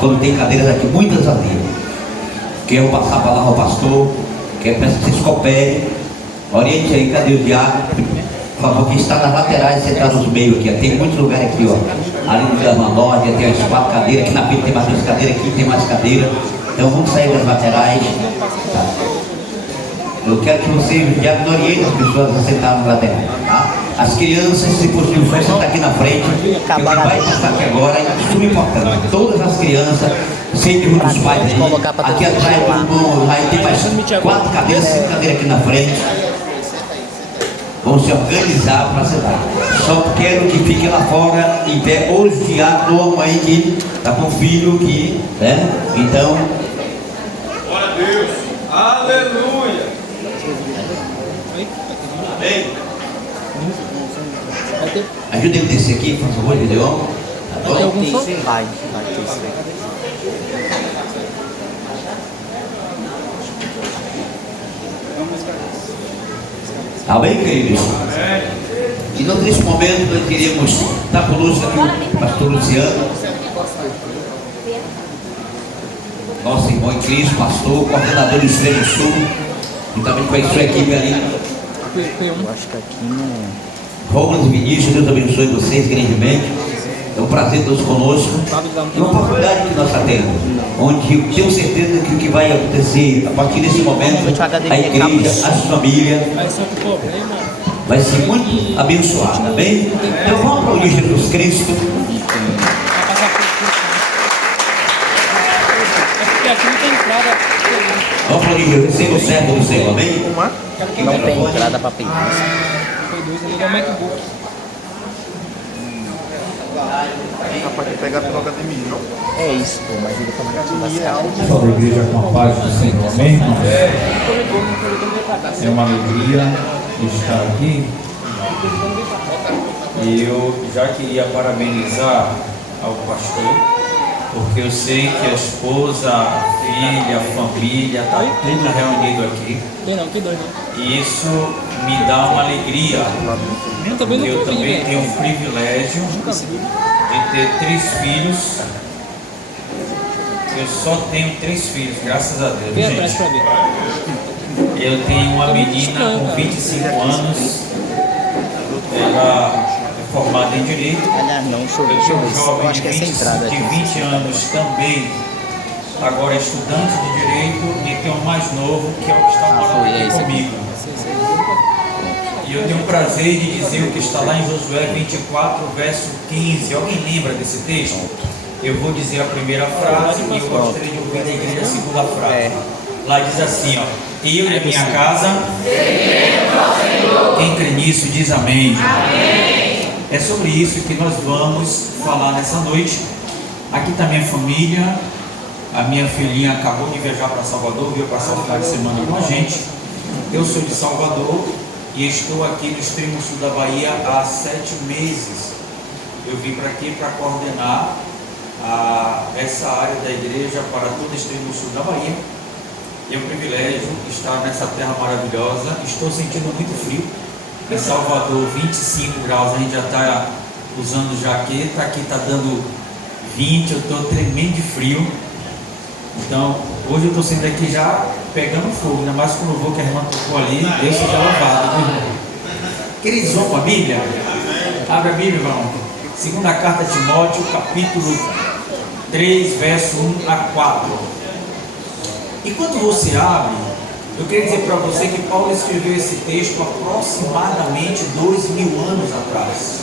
quando tem cadeiras aqui, muitas vazias. Quero passar a palavra ao pastor, quero peço que vocês cooperem, oriente aí, cadê o diácono? Por favor, quem está nas laterais, você está nos meios aqui, ó. Tem muitos lugares aqui, ó. Ali no Gamalógia tem as 4 cadeiras, aqui na frente tem mais 2 cadeiras, aqui tem mais cadeiras. Então vamos sair das laterais. Tá? Eu quero que vocês já orientem as pessoas a sentar no lateral, tá? As crianças, se possível, vai sentar aqui na frente. O que vai passar aqui agora é super importante. Todas as crianças, sempre um dos pais aí. Aqui atrás do irmão, aí tem mais 4 cadeiras, 5 cadeiras aqui na frente. Vão se organizar para sentar. Só quero que fique lá fora em pé os diáconos ou a mãe que está com o filho que, né? Então. Glória a Deus. Aleluia. Amém. Ajuda ele a descer aqui, por favor, Gideon. Tá bom? Vai. Amém, queridos? E nesse momento nós queríamos estar conosco aqui o pastor Luciano, nosso irmão em Cristo, pastor, coordenador do Extremo Sul, e também com a sua equipe ali. Eu acho que aqui não. Romulo e Vinícius, Deus abençoe vocês grandemente. É um prazer todos conosco. É uma oportunidade que nós temos, onde eu tenho certeza que o que vai acontecer a partir desse momento, a igreja, as famílias, vai ser muito abençoada, tá bem? Então vamos aplaudir Jesus Cristo. Vamos aplaudir Jesus, receba o servo do Senhor, amém? Não tem entrada para pegar. Pode pegar pelo HDMI, não? É isso, pô, mas ele tá na Salve a igreja com a paz do Senhor, amém, irmãos? É uma alegria estar aqui. E eu já queria parabenizar ao pastor, porque eu sei que a esposa, a filha, a família, está tudo reunido aqui. E isso me dá uma alegria. Eu também tenho o privilégio de ter 3 filhos. Eu só tenho 3 filhos, graças a Deus, gente. Eu tenho uma menina com 25 anos, ela é formada em Direito. Eu tenho um jovem de 20 anos também, agora é estudante de Direito, e tem um mais novo, que é o que está morando aqui comigo. E eu tenho o prazer de dizer o que está lá em Josué 24, verso 15. Alguém lembra desse texto? Eu vou dizer a primeira frase e eu gostaria de ouvir da igreja a segunda frase. Lá diz assim, ó: eu e a minha casa, quem crê nisso diz amém. É sobre isso que nós vamos falar nessa noite. Aqui está minha família. A minha filhinha acabou de viajar para Salvador, veio passar o final de semana com a gente. Eu sou de Salvador e estou aqui no extremo sul da Bahia há 7 meses. Eu vim para aqui para coordenar essa área da igreja para todo o extremo sul da Bahia. É um privilégio estar nessa terra maravilhosa. Estou sentindo muito frio. Em Salvador, 25 graus, a gente já está usando jaqueta. Aqui está dando 20, eu estou tremendo de frio. Então, hoje eu estou saindo aqui já pegando fogo, ainda mais com o louvor que a irmã tocou ali. Deus seja louvado. Queridos, vamos para a Bíblia? Abre a Bíblia, irmão. Segunda carta a Timóteo, capítulo 3, verso 1 a 4. E quando você abre, eu queria dizer para você que Paulo escreveu esse texto aproximadamente 2000 anos atrás.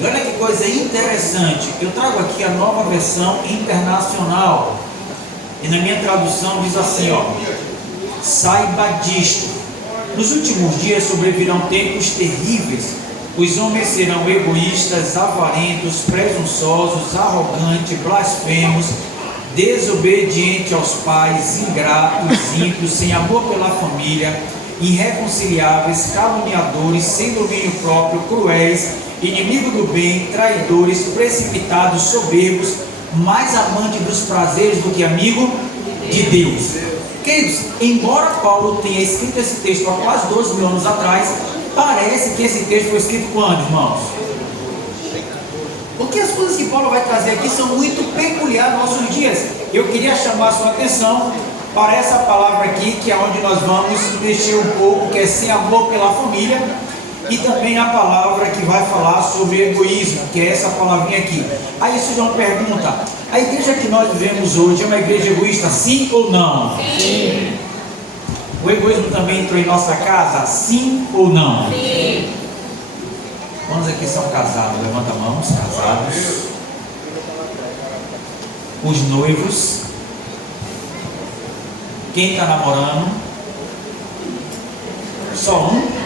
E olha que coisa interessante, eu trago aqui a nova versão internacional. E na minha tradução diz assim, ó: saiba disto, nos últimos dias sobrevirão tempos terríveis. Os homens serão egoístas, avarentos, presunçosos, arrogantes, blasfemos, desobedientes aos pais, ingratos, ímpios, sem amor pela família, irreconciliáveis, caluniadores, sem domínio próprio, cruéis, inimigos do bem, traidores, precipitados, soberbos, mais amantes dos prazeres do que amigo de Deus. Queridos, embora Paulo tenha escrito esse texto há quase 12 mil anos atrás, parece que esse texto foi escrito quando, irmãos? Porque as coisas que Paulo vai trazer aqui são muito peculiares aos nossos dias. Eu queria chamar a sua atenção para essa palavra aqui, que é onde nós vamos mexer um pouco, que é sem amor pela família, e também a palavra que vai falar sobre egoísmo, que é essa palavrinha aqui. Aí surge uma pergunta: a igreja que nós vivemos hoje é uma igreja egoísta, sim ou não? Sim. O egoísmo também entrou em nossa casa, sim ou não? Sim. Quantos aqui são casados? Levanta a mão, os casados. Os noivos. Quem está namorando? Só um.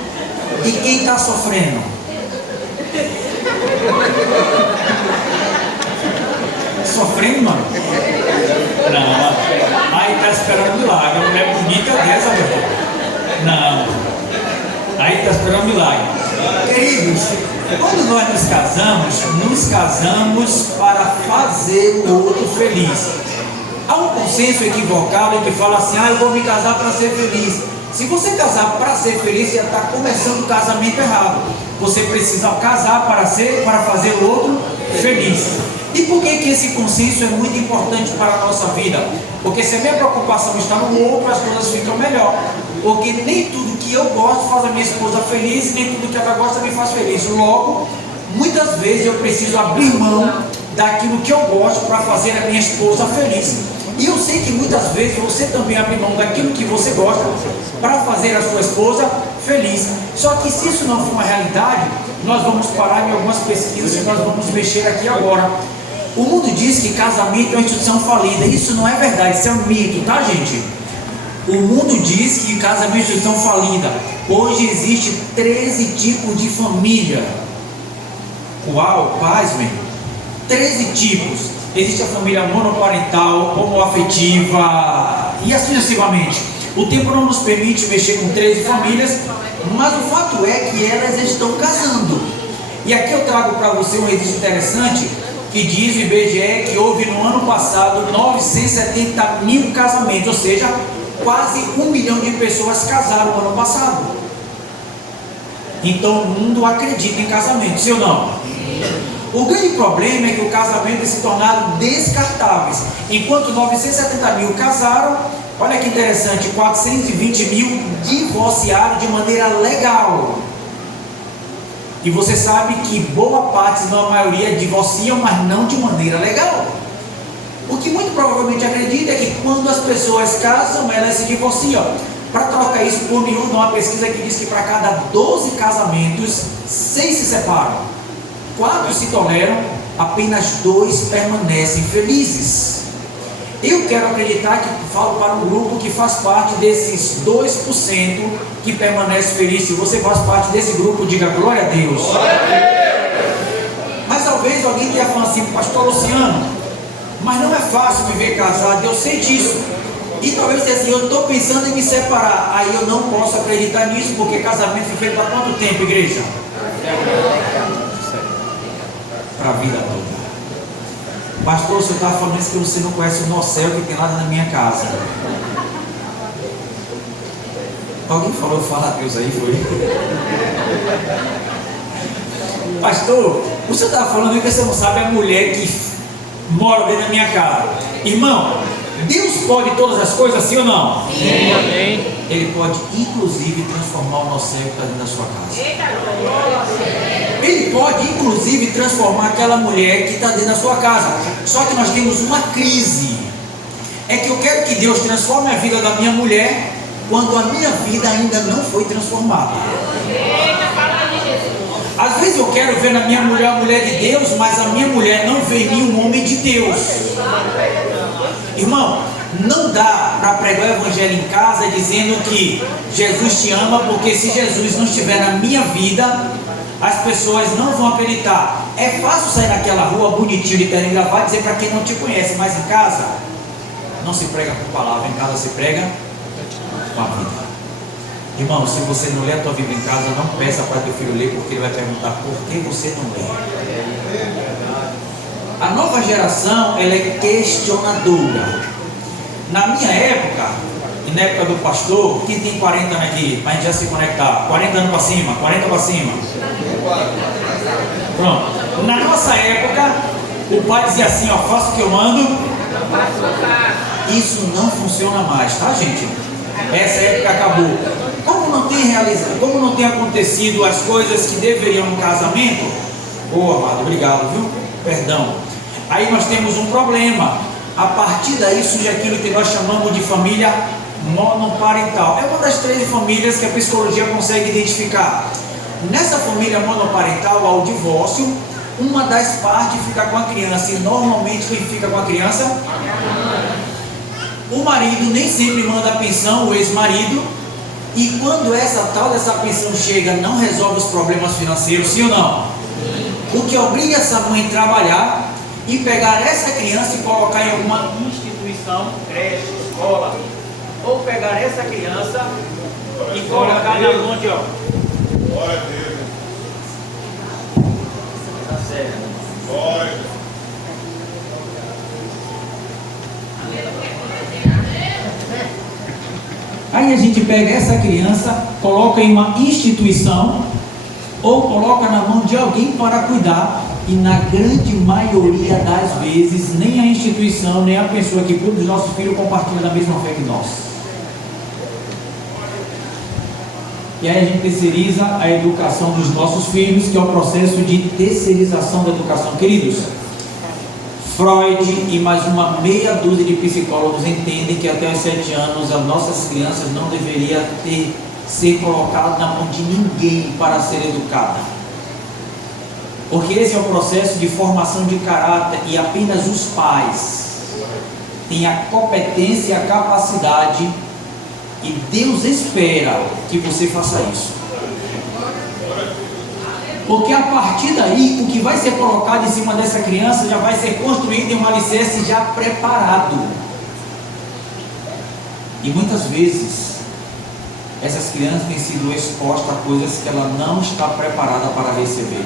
E quem está sofrendo? Sofrendo, mano? Não. Aí está esperando milagre. A mulher bonita dessa, meu. Não. Aí está esperando milagre. Queridos, quando nós nos casamos para fazer o outro feliz. Há um consenso equivocado que fala assim: eu vou me casar para ser feliz. Se você casar para ser feliz, você está começando o casamento errado. Você precisa casar para fazer o outro feliz. E por que esse consenso é muito importante para a nossa vida? Porque se a minha preocupação está no outro, as coisas ficam melhor. Porque nem tudo que eu gosto faz a minha esposa feliz, nem tudo que ela gosta me faz feliz. Logo, muitas vezes eu preciso abrir mão daquilo que eu gosto para fazer a minha esposa feliz. E eu sei que muitas vezes você também abre mão daquilo que você gosta para fazer a sua esposa feliz. Só que se isso não for uma realidade, nós vamos parar em algumas pesquisas que nós vamos mexer aqui agora. O mundo diz que casamento é uma instituição falida. Isso não é verdade, isso é um mito, tá, gente? O mundo diz que casamento é uma instituição falida. Hoje existe 13 tipos de família. Uau, pasmem. 13 tipos. Existe a família monoparental, homoafetiva e assim sucessivamente. O tempo não nos permite mexer com 13 famílias, mas o fato é que elas estão casando. E aqui eu trago para você um registro interessante que diz o IBGE que houve no ano passado 970 mil casamentos, ou seja, quase 1 milhão de pessoas casaram no ano passado. Então o mundo acredita em casamento, sim ou não? O grande problema é que o casamento se tornaram descartáveis. Enquanto 970 mil casaram, olha que interessante, 420 mil divorciaram de maneira legal. E você sabe que boa parte, se não a maioria, divorciam, mas não de maneira legal. O que muito provavelmente acredita é que quando as pessoas casam, elas se divorciam. Para trocar isso por miúdo, uma pesquisa que diz que para cada 12 casamentos, 6 se separam. 4 se toleram, apenas 2 permanecem felizes. Eu quero acreditar que falo para um grupo que faz parte desses 2% que permanece feliz. Se você faz parte desse grupo, diga glória a Deus. Glória a Deus. Mas talvez alguém tenha falado assim: pastor Luciano, mas não é fácil viver casado, eu sei disso. E talvez você assim: eu estou pensando em me separar. Aí eu não posso acreditar nisso, porque casamento foi feito há quanto tempo, igreja? Para a vida toda. Pastor, você está falando isso que você não conhece o nosso céu que tem lá na minha casa. Alguém falou, fala a Deus aí, foi? Pastor, você está falando que você não sabe a mulher que mora dentro da minha casa. Irmão, Deus pode todas as coisas, sim ou não? Sim. Amém. Ele pode inclusive transformar o nosso céu que está dentro da sua casa. Ele pode inclusive transformar aquela mulher que está dentro da sua casa. Só que nós temos uma crise. É que eu quero que Deus transforme a vida da minha mulher quando a minha vida ainda não foi transformada. Às vezes eu quero ver na minha mulher a mulher de Deus, mas a minha mulher não vê em mim um homem de Deus. Irmão, não dá para pregar o evangelho em casa dizendo que Jesus te ama, porque se Jesus não estiver na minha vida, as pessoas não vão acreditar. É fácil sair naquela rua bonitinho de terno e gravata e dizer para quem não te conhece, mas em casa não se prega com palavra, em casa se prega com a vida. Irmão, se você não lê a tua Bíblia em casa, não peça para teu filho ler, porque ele vai perguntar por que você não lê. A nova geração, ela é questionadora. Na minha época, e na época do pastor, quem tem 40 anos aqui, para a gente já se conectar, 40 anos para cima, 40 para cima. Pronto. Na nossa época, o pai dizia assim, ó, faça o que eu mando. Isso não funciona mais, tá, gente? Essa época acabou. Como não tem acontecido as coisas que deveriam no casamento, amado, obrigado, viu? Perdão. Aí nós temos um problema. A partir daí surge aquilo que nós chamamos de família monoparental. É uma das 3 famílias que a psicologia consegue identificar. Nessa família monoparental há o divórcio, uma das partes fica com a criança, e normalmente quem fica com a criança? O marido nem sempre manda a pensão, o ex-marido, e quando dessa pensão chega, não resolve os problemas financeiros, sim ou não? O que obriga essa mãe a trabalhar e pegar essa criança e colocar em alguma instituição, creche, escola, ou pegar essa criança e colocar na mão de Glória a Deus. Tá certo. Glória a Deus. Aí a gente pega essa criança, coloca em uma instituição ou coloca na mão de alguém para cuidar, e na grande maioria das vezes nem a instituição, nem a pessoa que cuida dos nossos filhos compartilha da mesma fé que nós. E aí a gente terceiriza a educação dos nossos filhos, que é o processo de terceirização da educação. Queridos, Freud e mais uma meia dúzia de psicólogos entendem que até os 7 anos as nossas crianças não deveriam ser colocadas na mão de ninguém para ser educada. Porque esse é o processo de formação de caráter e apenas os pais têm a competência e a capacidade, e Deus espera que você faça isso. Porque a partir daí, o que vai ser colocado em cima dessa criança já vai ser construído em um alicerce já preparado. E muitas vezes, essas crianças têm sido expostas a coisas que ela não está preparada para receber.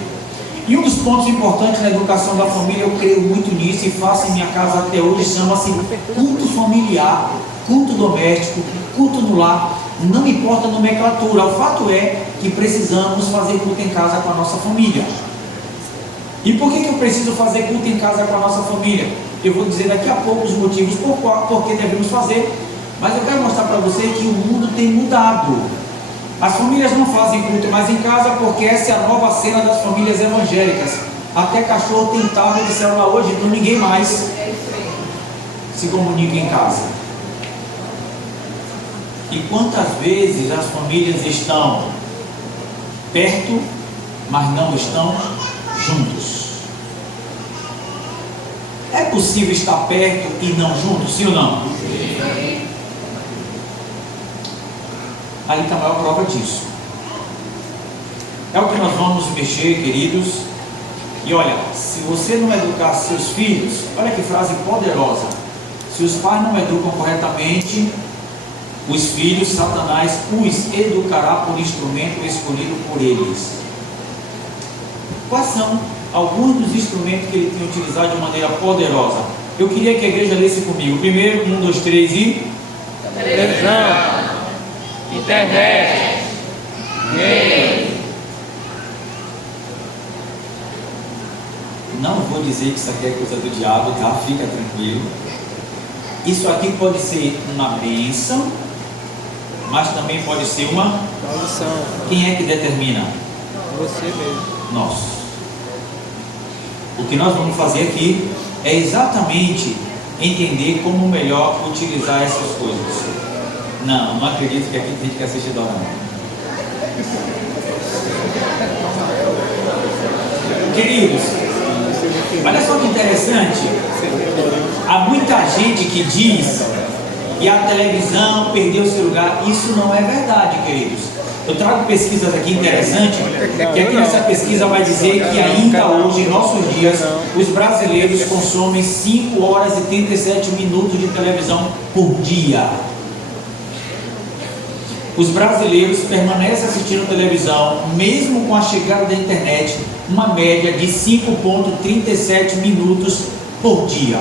E um dos pontos importantes na educação da família, eu creio muito nisso e faço em minha casa até hoje, chama-se culto familiar, culto doméstico, culto no lar. Não importa a nomenclatura, o fato é que precisamos fazer culto em casa com a nossa família. E por que eu preciso fazer culto em casa com a nossa família? Eu vou dizer daqui a pouco os motivos por que devemos fazer, mas eu quero mostrar para você que o mundo tem mudado. As famílias não fazem culto mais em casa porque essa é a nova cena das famílias evangélicas. Até cachorro tem tablet de celular hoje, então ninguém mais se comunica em casa. E quantas vezes as famílias estão perto, mas não estão juntos? É possível estar perto e não juntos, sim ou não? Sim. Ali está a maior prova disso. É o que nós vamos mexer, queridos. E olha, se você não educar seus filhos, olha que frase poderosa: se os pais não educam corretamente os filhos, Satanás os educará por instrumento escolhido por eles. Quais são alguns dos instrumentos que ele tem utilizado de maneira poderosa? Eu queria que a igreja lesse comigo. Primeiro, 1, 2, 3 e... televisão, internet, game. Não vou dizer que isso aqui é coisa do diabo, tá? Fica tranquilo. Isso aqui pode ser uma bênção, mas também pode ser uma maldição. Quem é que determina? Você mesmo. Nós. O que nós vamos fazer aqui é exatamente entender como melhor utilizar essas coisas. Não acredito que aqui tem que assistir Dora. Queridos, olha só que interessante. Há muita gente que diz que a televisão perdeu seu lugar. Isso não é verdade, queridos. Eu trago pesquisas aqui interessantes, que aqui nessa pesquisa vai dizer que ainda hoje, em nossos dias, os brasileiros consomem 5 horas e 37 minutos de televisão por dia. Os brasileiros permanecem assistindo televisão, mesmo com a chegada da internet, uma média de 5,37 minutos por dia.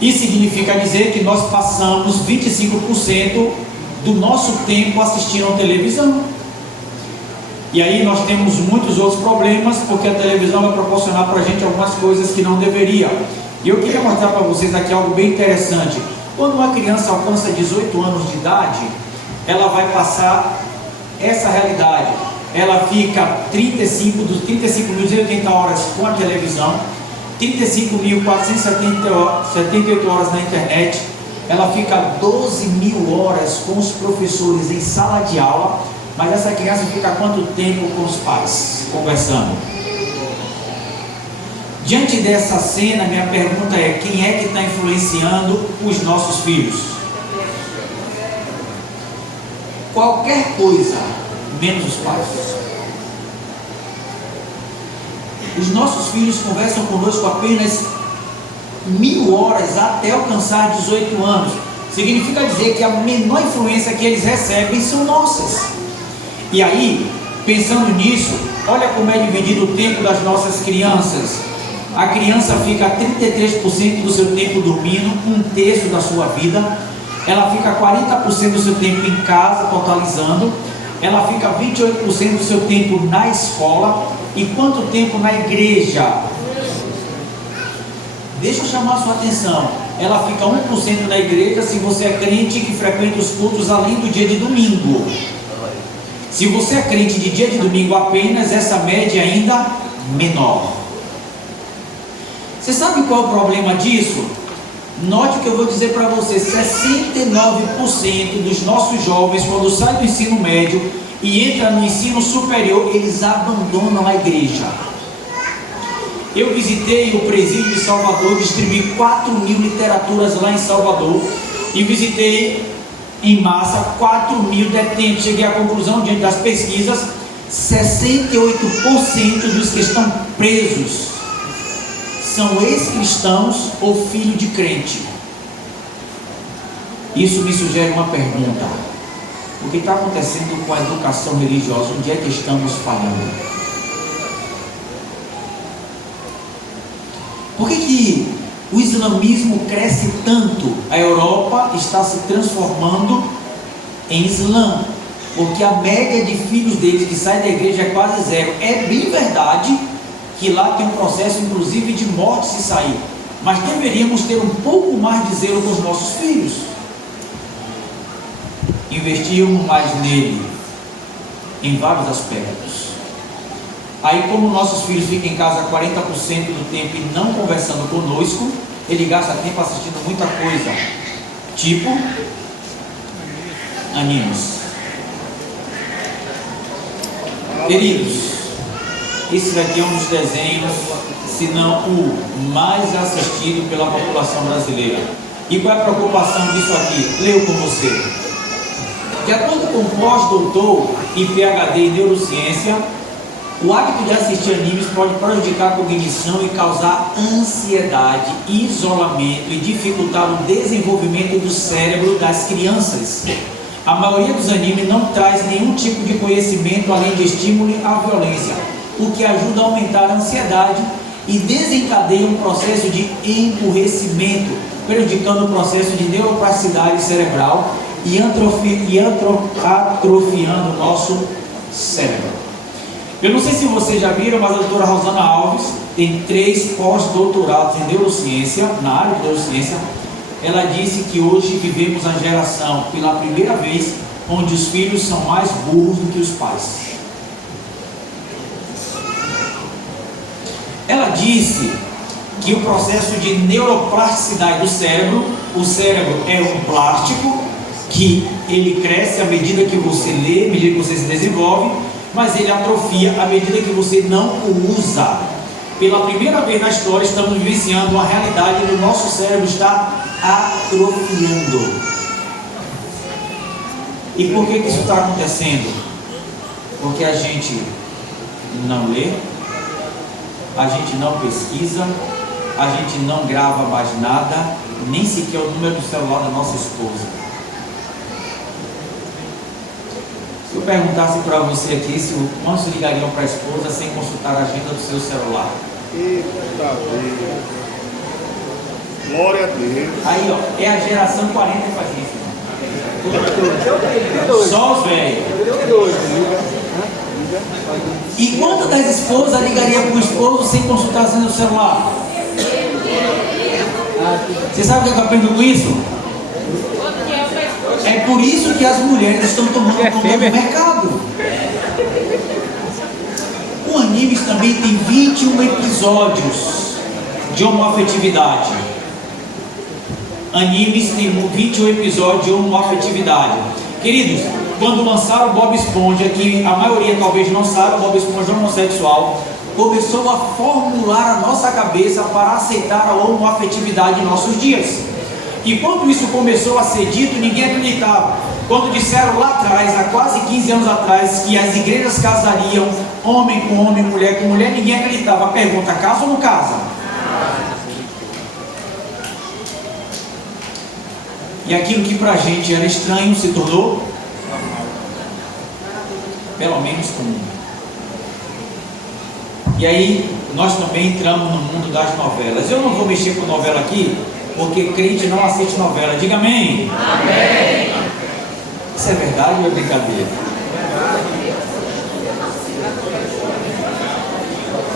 Isso significa dizer que nós passamos 25% do nosso tempo assistindo a televisão. E aí nós temos muitos outros problemas, porque a televisão vai proporcionar para a gente algumas coisas que não deveria. E eu queria mostrar para vocês aqui algo bem interessante. Quando uma criança alcança 18 anos de idade, ela vai passar essa realidade. Ela fica 35.080 horas com a televisão, 35.478 horas na internet, ela fica 12.000 horas com os professores em sala de aula, mas essa criança fica quanto tempo com os pais, conversando? Diante dessa cena, minha pergunta é: quem é que está influenciando os nossos filhos? Qualquer coisa, menos os pais. Os nossos filhos conversam conosco apenas 1.000 horas até alcançar 18 anos. Significa dizer que a menor influência que eles recebem são nossas. E aí, pensando nisso, olha como é dividido o tempo das nossas crianças. A criança fica 33% do seu tempo dormindo, 1/3 da sua vida. Ela fica 40% do seu tempo em casa, totalizando. Ela fica 28% do seu tempo na escola. E quanto tempo na igreja? Deixa eu chamar a sua atenção. Ela fica 1% na igreja se você é crente que frequenta os cultos além do dia de domingo. Se você é crente de dia de domingo apenas, essa média é ainda menor. Você sabe qual é o problema disso? Note o que eu vou dizer para você: 69% dos nossos jovens, quando saem do ensino médio e entram no ensino superior, eles abandonam a igreja. Eu visitei o presídio de Salvador, distribuí 4.000 literaturas lá em Salvador e visitei em massa 4.000 detentos. Cheguei à conclusão, diante das pesquisas, 68% dos que estão presos são ex-cristãos ou filho de crente. Isso me sugere uma pergunta: o que está acontecendo com a educação religiosa? Onde é que estamos falhando? Por que o islamismo cresce tanto? A Europa está se transformando em Islã, porque a média de filhos deles que saem da igreja é quase zero. É bem verdade que lá tem um processo inclusive de morte se sair, mas deveríamos ter um pouco mais de zelo com os nossos filhos, investirmos mais nele em vários aspectos. Aí, como nossos filhos ficam em casa 40% do tempo e não conversando conosco, ele gasta tempo assistindo muita coisa, tipo animes. Queridos, esse daqui é um dos desenhos, se não o mais assistido pela população brasileira. E qual é a preocupação disso aqui? Leio com você. De acordo com o pós-doutor e PhD em neurociência, o hábito de assistir animes pode prejudicar a cognição e causar ansiedade, isolamento e dificultar o desenvolvimento do cérebro das crianças. A maioria dos animes não traz nenhum tipo de conhecimento além de estímulo à violência, o que ajuda a aumentar a ansiedade e desencadeia um processo de emburrecimento, prejudicando o processo de neuroplasticidade cerebral e atrofiando o nosso cérebro. Eu não sei se vocês já viram, mas a doutora Rosana Alves tem 3 pós-doutorados em neurociência, na área de neurociência. Ela disse que hoje vivemos a geração, pela primeira vez, onde os filhos são mais burros do que os pais. Ela disse que o processo de neuroplasticidade do cérebro, o cérebro é um plástico que ele cresce à medida que você lê, à medida que você se desenvolve, mas ele atrofia à medida que você não o usa. Pela primeira vez na história, estamos vivenciando uma realidade onde o nosso cérebro está atrofiando. E por que isso está acontecendo? Porque a gente não lê, a gente não pesquisa, a gente não grava mais nada, nem sequer o número do celular da nossa esposa. Se eu perguntasse para você aqui se quantos ligariam para a esposa sem consultar a agenda do seu celular? Eita Deus! Glória a Deus! Aí, ó, é a geração 40 que faz isso. Só os velhos. E quantas das esposas ligaria para o esposo sem consultar o celular? Você sabe o que eu aprendo com isso? É por isso que as mulheres estão tomando conta do mercado. O Animes também tem 21 episódios de homoafetividade. Animes tem 21 episódios de homoafetividade. Queridos, quando lançaram o Bob Esponja, que a maioria talvez não sabe, o Bob Esponja é homossexual, começou a formular a nossa cabeça para aceitar a homoafetividade em nossos dias. E quando isso começou a ser dito, ninguém acreditava. Quando disseram lá atrás, há quase 15 anos atrás, que as igrejas casariam homem com homem, mulher com mulher, ninguém acreditava. A pergunta, casa ou não casa? E aquilo que pra gente era estranho se tornou pelo menos comum. E aí nós também entramos no mundo das novelas. Eu não vou mexer com novela aqui, porque crente não assiste novela. Diga amém. Amém. Isso é verdade ou é brincadeira?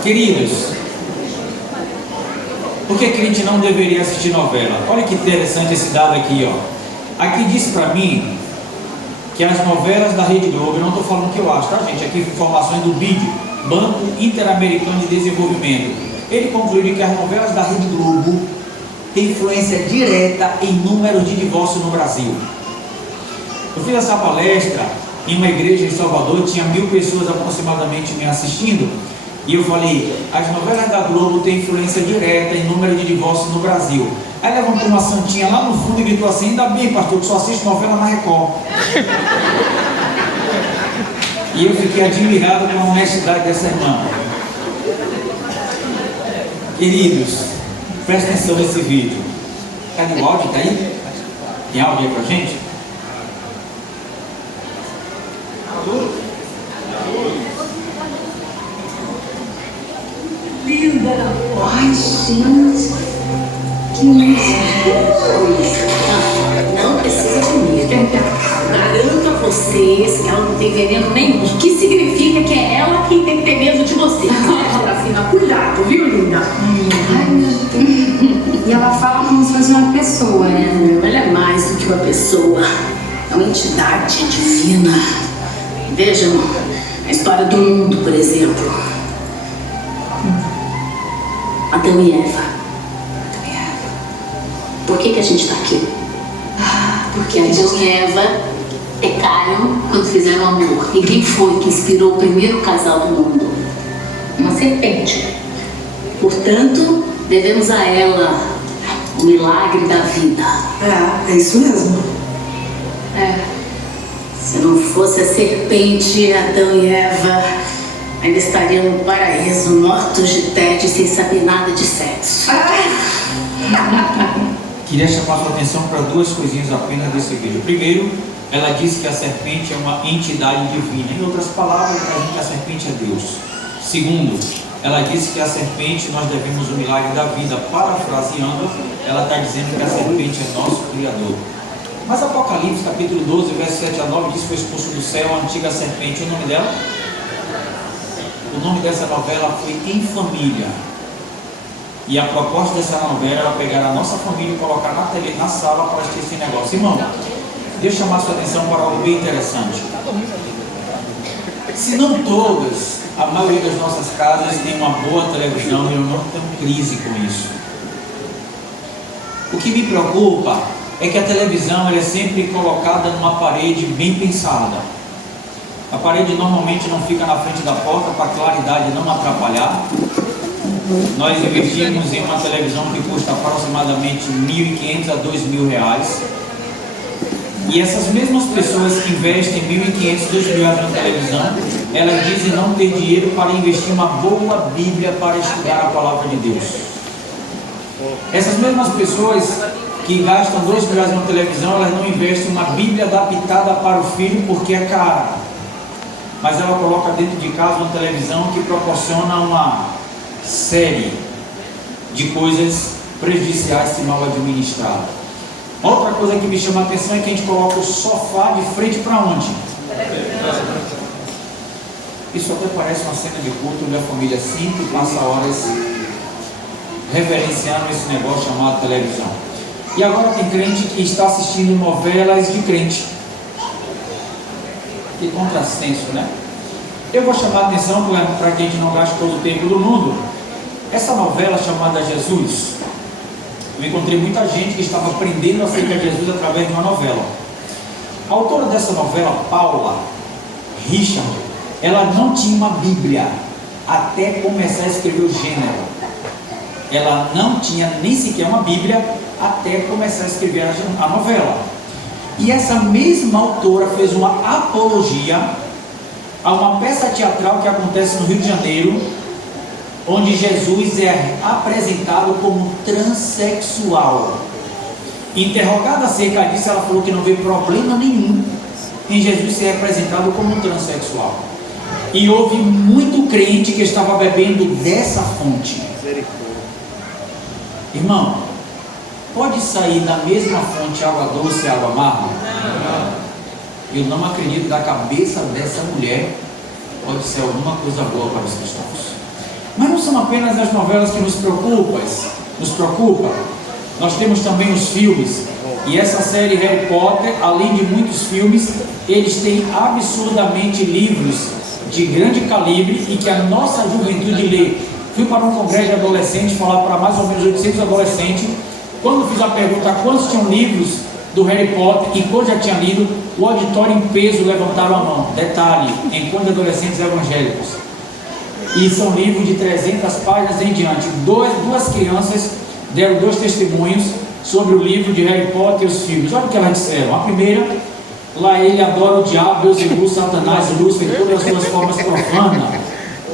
Queridos, por que crente não deveria assistir novela? Olha que interessante esse dado aqui, ó. Aqui diz para mim que as novelas da Rede Globo, eu não estou falando o que eu acho, tá, gente? Aqui informações do BID, Banco Interamericano de Desenvolvimento. Ele concluiu que as novelas da Rede Globo têm influência direta em números de divórcio no Brasil. Eu fiz essa palestra em uma igreja em Salvador, tinha 1000 pessoas aproximadamente me assistindo, e eu falei, as novelas da Globo têm influência direta em número de divórcio no Brasil. Aí levantou uma santinha lá no fundo e gritou assim, ainda bem, pastor, que só assiste novela na Record. E eu fiquei admirado com a honestidade dessa irmã. Queridos, presta atenção nesse vídeo. Cadê o áudio? Tá aí? Tem áudio aí pra gente? Linda! Ai, gente! Que isso? Não precisa de mim. Garanto a vocês que ela não tem veneno nenhum. O que significa que é ela quem tem que ter medo de você. Serafina, cuidado, viu, linda? Ai, meu Deus. E ela fala como se fosse uma pessoa, né? Ela é mais do que uma pessoa. É uma entidade divina. Vejam a história do mundo, por exemplo. Adão e Eva. Por que a gente está aqui? Porque Adão e Eva pecaram quando fizeram amor. E quem foi que inspirou o primeiro casal do mundo? Uma serpente. Portanto, devemos a ela o milagre da vida. É isso mesmo. Se não fosse a serpente, Adão e Eva ainda estariam no paraíso, mortos de tédio, sem saber nada de sexo. Queria chamar sua atenção para duas coisinhas apenas desse vídeo. Primeiro, ela disse que a serpente é uma entidade divina. Em outras palavras, para mim, a serpente é Deus. Segundo, ela disse que a serpente, nós devemos o milagre da vida. Parafraseando, ela está dizendo que a serpente é nosso Criador. Mas Apocalipse, capítulo 12, verso 7 a 9, diz que foi expulso do céu a antiga serpente. O nome dela? O nome dessa novela foi Em Família. E a proposta dessa novela era pegar a nossa família e colocar na sala para assistir esse negócio. Irmão, deixa eu chamar sua atenção para algo bem interessante. Se não todas, a maioria das nossas casas tem uma boa televisão e eu não tenho crise com isso. O que me preocupa é que a televisão ela é sempre colocada numa parede bem pensada. A parede normalmente não fica na frente da porta para a claridade não atrapalhar. Nós investimos em uma televisão que custa aproximadamente R$ 1.500 a R$ 2.000. E essas mesmas pessoas que investem R$ 1.500, R$ 2.000 na televisão, elas dizem não ter dinheiro para investir uma boa Bíblia para estudar a palavra de Deus. Essas mesmas pessoas que gastam R$ 2.000 na televisão, elas não investem uma Bíblia adaptada para o filho porque é cara. Mas ela coloca dentro de casa uma televisão que proporciona uma série de coisas prejudiciais se mal administrada. Outra coisa que me chama a atenção é que a gente coloca o sofá de frente para onde? Isso até parece uma cena de culto onde a família senta e passa horas reverenciando esse negócio chamado televisão. E agora tem crente que está assistindo novelas de crente. Que contrassenso, né? Eu vou chamar a atenção para que a gente não gaste todo o tempo do mundo. Essa novela chamada Jesus, eu encontrei muita gente que estava aprendendo acerca de Jesus através de uma novela. A autora dessa novela, Paula Richard, ela não tinha uma Bíblia até começar a escrever o gênero. Ela não tinha nem sequer uma Bíblia até começar a escrever a novela. E essa mesma autora fez uma apologia a uma peça teatral que acontece no Rio de Janeiro, onde Jesus é apresentado como transexual. Interrogada acerca disso, ela falou que não vê problema nenhum em Jesus ser apresentado como transexual. E houve muito crente que estava bebendo dessa fonte. Irmão, pode sair da mesma fonte água doce e água amarga? Eu não acredito, da cabeça dessa mulher pode ser alguma coisa boa para os cristãos. Mas não são apenas as novelas que nos preocupam. Nós temos também os filmes. E essa série Harry Potter, além de muitos filmes, eles têm absurdamente livros de grande calibre e que a nossa juventude lê. Fui para um congresso de adolescentes, falar para mais ou menos 800 adolescentes. Quando fiz a pergunta quantos tinham livros do Harry Potter e quantos já tinham lido, o auditório em peso levantaram a mão. Detalhe, enquanto adolescentes evangélicos. E são livros de 300 páginas em diante. Duas crianças deram 2 testemunhos sobre o livro de Harry Potter e os filmes. Olha o que elas disseram. A primeira, lá ele adora o diabo, Beelzebub, Satanás, Lúcifer, em todas as suas formas profanas.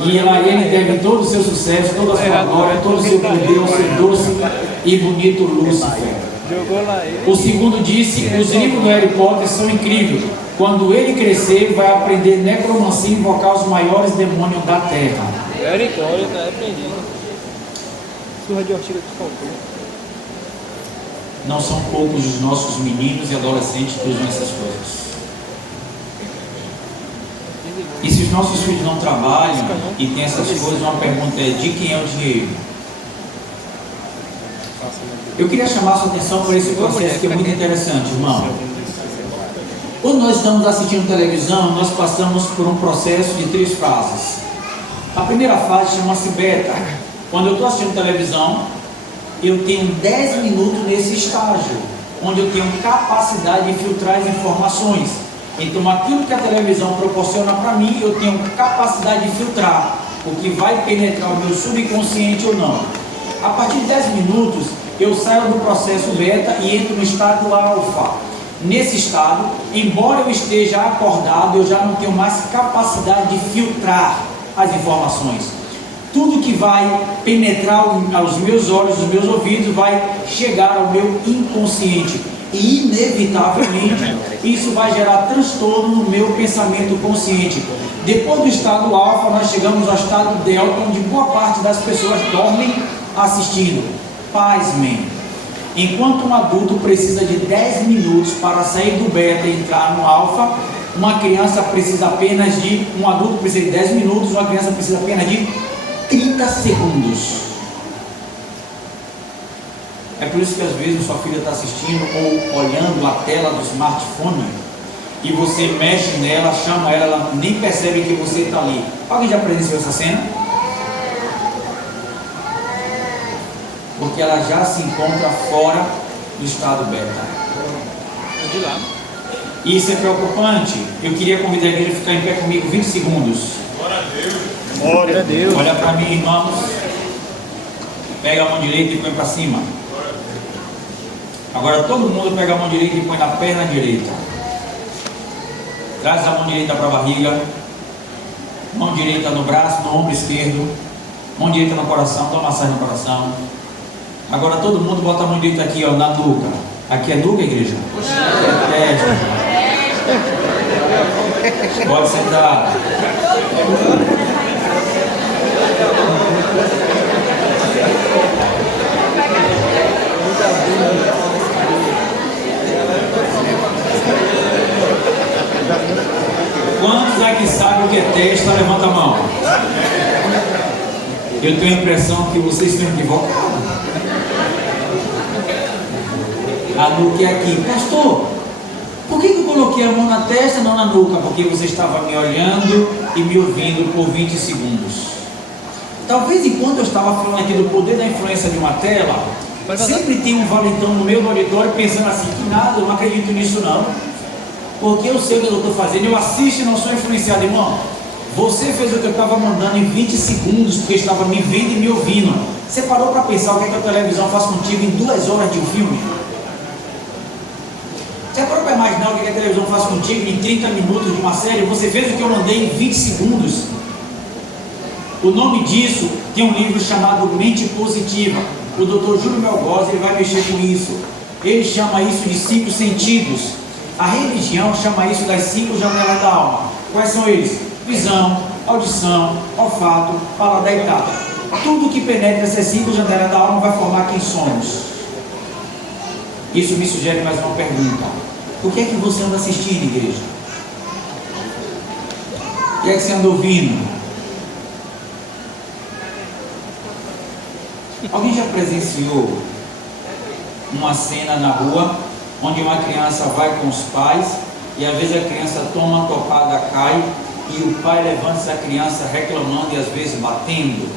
E lá ele deve todo o seu sucesso, toda a sua glória, todo o seu poder ao seu doce e bonito Lúcifer. O segundo disse: os livros do Harry Potter são incríveis. Quando ele crescer, vai aprender necromancia e invocar os maiores demônios da terra. Misericórdia, tá aprendido. Surra de ortiga que faltou. Não são poucos os nossos meninos e adolescentes que usam essas coisas. E se os nossos filhos não trabalham e têm essas coisas, uma pergunta é: de quem é o dinheiro? Eu queria chamar a sua atenção para esse processo que é muito interessante, irmão. Quando nós estamos assistindo televisão, nós passamos por um processo de 3 fases. A primeira fase chama-se beta. Quando eu estou assistindo televisão, eu tenho 10 minutos nesse estágio, onde eu tenho capacidade de filtrar as informações. Então aquilo que a televisão proporciona para mim, eu tenho capacidade de filtrar o que vai penetrar o meu subconsciente ou não. A partir de 10 minutos, eu saio do processo beta e entro no estado alfa. Nesse estado, embora eu esteja acordado, eu já não tenho mais capacidade de filtrar as informações. Tudo que vai penetrar aos meus olhos, os meus ouvidos, vai chegar ao meu inconsciente. E inevitavelmente, isso vai gerar transtorno no meu pensamento consciente. Depois do estado alfa, nós chegamos ao estado delta, onde boa parte das pessoas dormem assistindo. Pasmem. Enquanto um adulto precisa de 10 minutos para sair do beta e entrar no alfa, uma criança precisa apenas de... Um adulto precisa de 10 minutos, uma criança precisa apenas de 30 segundos. É por isso que às vezes sua filha está assistindo ou olhando a tela do smartphone e você mexe nela, chama ela, ela nem percebe que você está ali. Alguém já presenciou essa cena? Porque ela já se encontra fora do estado beta. Isso é preocupante. Eu queria convidar a igreja a ficar em pé comigo 20 segundos. Glória a Deus. Glória a Deus. Olha para mim, irmãos. Pega a mão direita e põe para cima. Agora todo mundo pega a mão direita e põe na perna direita. Traz a mão direita para a barriga. Mão direita no braço, no ombro esquerdo. Mão direita no coração, dá uma massagem no coração. Agora todo mundo bota a mão direita aqui, ó, na nuca. Aqui é nuca, igreja? É testa. Pode sentar. Quantos aqui sabem sabe o que é testa? Levanta a mão. Eu tenho a impressão que vocês estão equivocados. A nuca é aqui. Pastor, por que eu coloquei a mão na testa e não na nuca? Porque você estava me olhando e me ouvindo por 20 segundos. Talvez enquanto eu estava falando aqui do poder da influência de uma tela, sempre tem um valentão no meu auditório pensando assim, que nada, eu não acredito nisso não. Porque eu sei o que eu estou fazendo, eu assisto e não sou influenciado, irmão. Você fez o que eu estava mandando em 20 segundos, porque estava me vendo e me ouvindo. Você parou para pensar o que, é que a televisão faz contigo em 2 horas de um filme? Você parou para imaginar o que, é que a televisão faz contigo em 30 minutos de uma série? Você fez o que eu mandei em 20 segundos. O nome disso tem um livro chamado Mente Positiva. O Dr. Júlio Melgoza, ele vai mexer com isso. Ele chama isso de 5 sentidos. A religião chama isso das 5 janelas da alma. Quais são eles? Visão, audição, olfato, paladar e tato. Tudo que penetra essas 5 janelas da alma vai formar quem somos. Isso me sugere mais uma pergunta. O que é que você anda assistindo, igreja? O que é que você anda ouvindo? Alguém já presenciou uma cena na rua onde uma criança vai com os pais e às vezes a criança toma uma topada, cai e o pai levanta essa criança reclamando e às vezes batendo?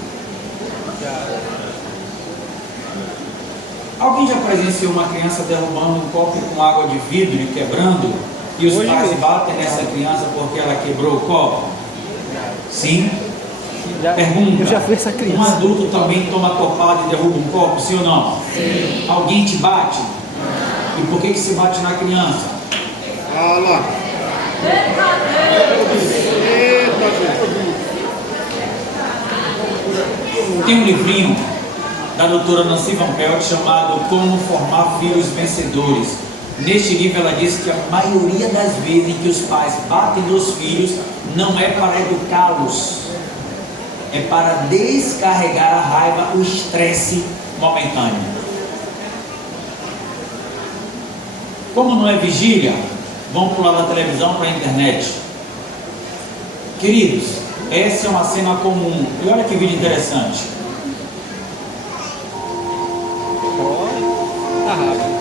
Alguém já presenciou uma criança derrubando um copo com água de vidro e quebrando e os pais batem nessa criança porque ela quebrou o copo? Sim? Pergunta, eu já fui essa criança. Um adulto também toma topada e derruba um copo, sim ou não? Sim. Alguém te bate? E por que se bate na criança? Fala. Tem um livrinho da doutora Nancy Van Pelt chamado Como Formar Filhos Vencedores. Neste livro ela diz que a maioria das vezes em que os pais batem nos filhos não é para educá-los, é para descarregar a raiva, o estresse momentâneo. Como não é vigília, vão pular da televisão para a internet. Queridos, essa é uma cena comum. E olha que vídeo interessante. Tá rápido.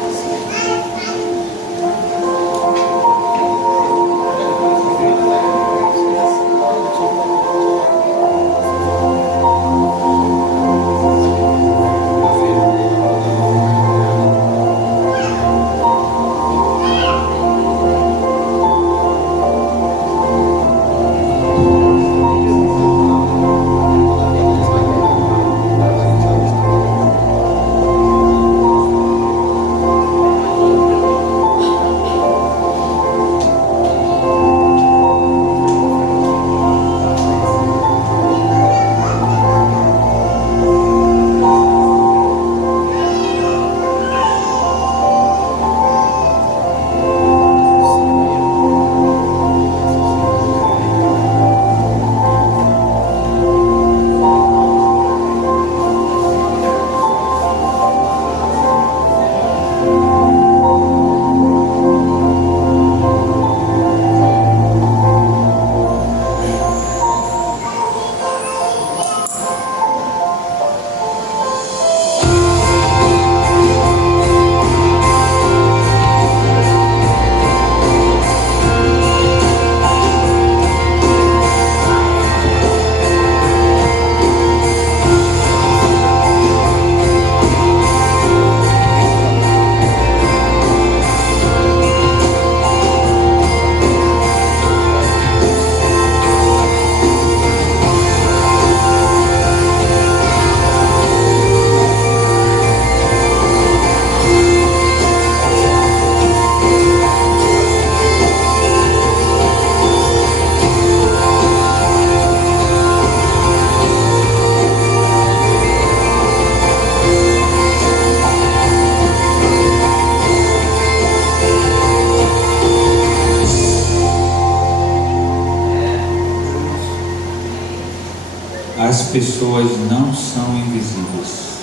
As pessoas não são invisíveis.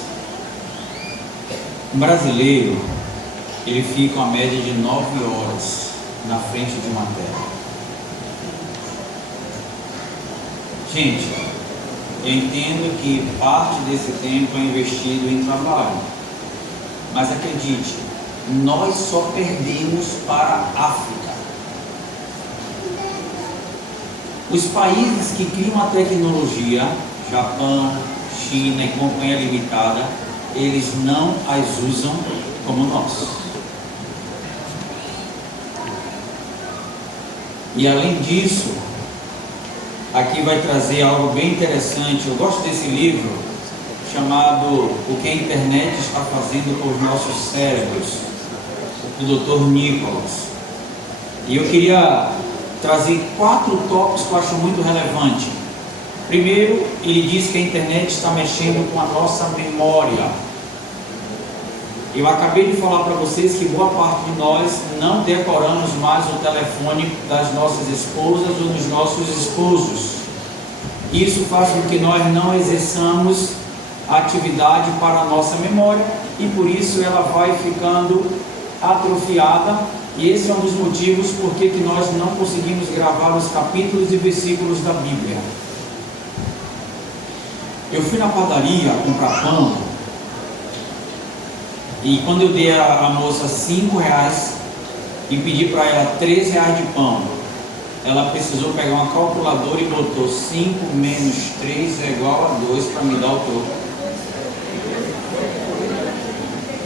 Um brasileiro, ele fica uma média de 9 horas na frente de uma tela. Gente, eu entendo que parte desse tempo é investido em trabalho, mas acredite, nós só perdemos para a África. Os países que criam a tecnologia, Japão, China e companhia limitada, eles não as usam como nós. E além disso, aqui vai trazer algo bem interessante. Eu gosto desse livro chamado O que a Internet está fazendo com os nossos cérebros, do Dr. Nicholas. E eu queria trazer 4 tópicos que eu acho muito relevante. Primeiro, ele diz que a internet está mexendo com a nossa memória. Eu acabei de falar para vocês que boa parte de nós não decoramos mais o telefone das nossas esposas ou dos nossos esposos. Isso faz com que nós não exerçamos atividade para a nossa memória e por isso ela vai ficando atrofiada, e esse é um dos motivos por que nós não conseguimos gravar os capítulos e versículos da Bíblia. Eu fui na padaria comprar pão e quando eu dei a moça R$5 e pedi para ela R$3 de pão, ela precisou pegar uma calculadora e botou 5 menos 3 é igual a 2 para me dar o troco.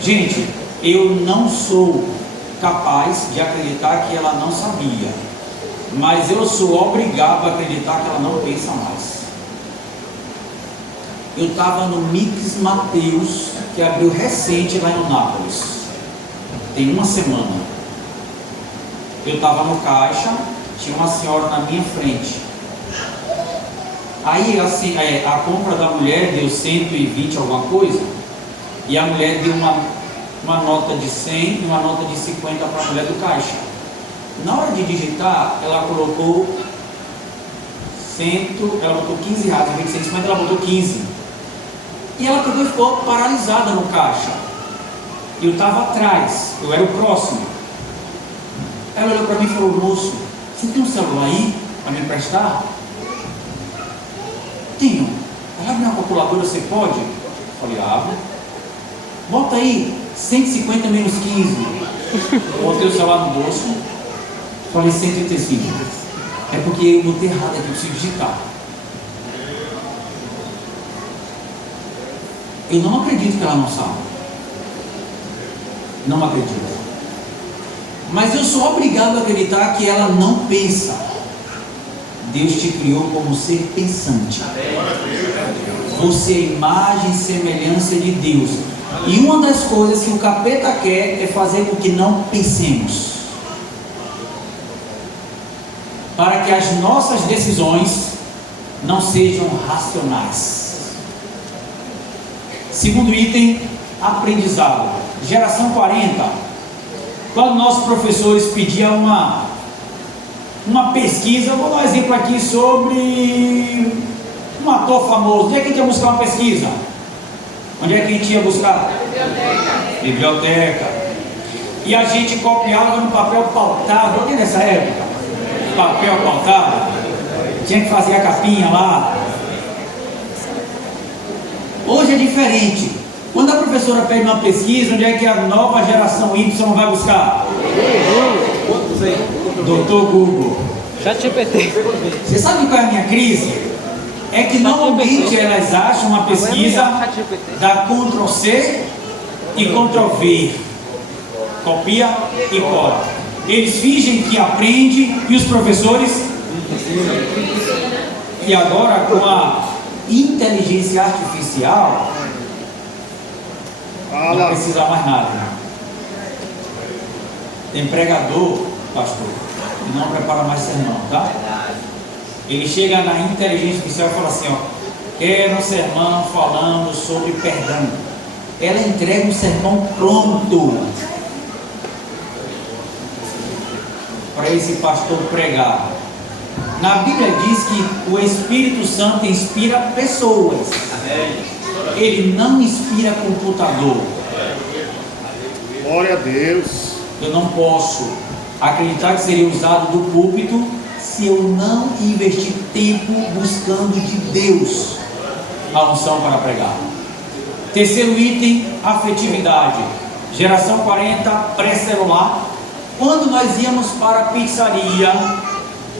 Gente, eu não sou capaz de acreditar que ela não sabia, mas eu sou obrigado a acreditar que ela não pensa mais. Eu estava no Mix Mateus, que abriu recente lá em Nápoles, tem uma semana. Eu estava no caixa, tinha uma senhora na minha frente. Aí assim, a compra da mulher deu 120 alguma coisa, e a mulher deu uma nota de 100 e uma nota de 50 para a mulher do caixa. Na hora de digitar, ela colocou ela botou R$15, em vez de 150 ela botou 15. E ela pegou e ficou paralisada no caixa. Eu estava atrás, eu era o próximo. Ela olhou para mim e falou: moço, você tem um celular aí para me emprestar? Tenho. Ela abre uma calculadora, você pode? Eu falei: abre. Bota aí 150 menos 15. Botei o celular no bolso. Falei 135. É porque eu botei errado aqui, eu preciso digitar. Eu não acredito que ela não sabe. Não acredito. Mas eu sou obrigado a acreditar que ela não pensa. Deus te criou como ser pensante. Você é imagem e semelhança de Deus. E uma das coisas que o capeta quer é fazer com que não pensemos, para que as nossas decisões não sejam racionais. Segundo item, aprendizado. Geração 40. Quando nossos professores pediam uma pesquisa, eu vou dar um exemplo aqui sobre um ator famoso. Onde é que a gente ia buscar uma pesquisa? Onde é que a gente ia buscar? Biblioteca. E a gente copiava no papel pautado. Olha nessa época, papel pautado. Tinha que fazer a capinha lá. Hoje é diferente. Quando a professora pede uma pesquisa, onde é que a nova geração Y vai buscar? Doutor Google. ChatGPT. Você sabe qual é a minha crise? É que normalmente elas acham uma pesquisa, dá Ctrl C e Ctrl V, copia e cola. Eles fingem que aprendem e os professores. E agora com a inteligência artificial não precisa mais nada. Tem pregador, pastor, que não prepara mais sermão, tá? Ele chega na inteligência artificial e fala assim: ó, quero um sermão falando sobre perdão. Ela entrega um sermão pronto para esse pastor pregar. Na Bíblia diz que o Espírito Santo inspira pessoas. Ele não inspira computador. Glória a Deus. Eu não posso acreditar que seria usado do púlpito se eu não investir tempo buscando de Deus a unção para pregar. Terceiro item, afetividade. Geração 40, pré-celular. Quando nós íamos para a pizzaria,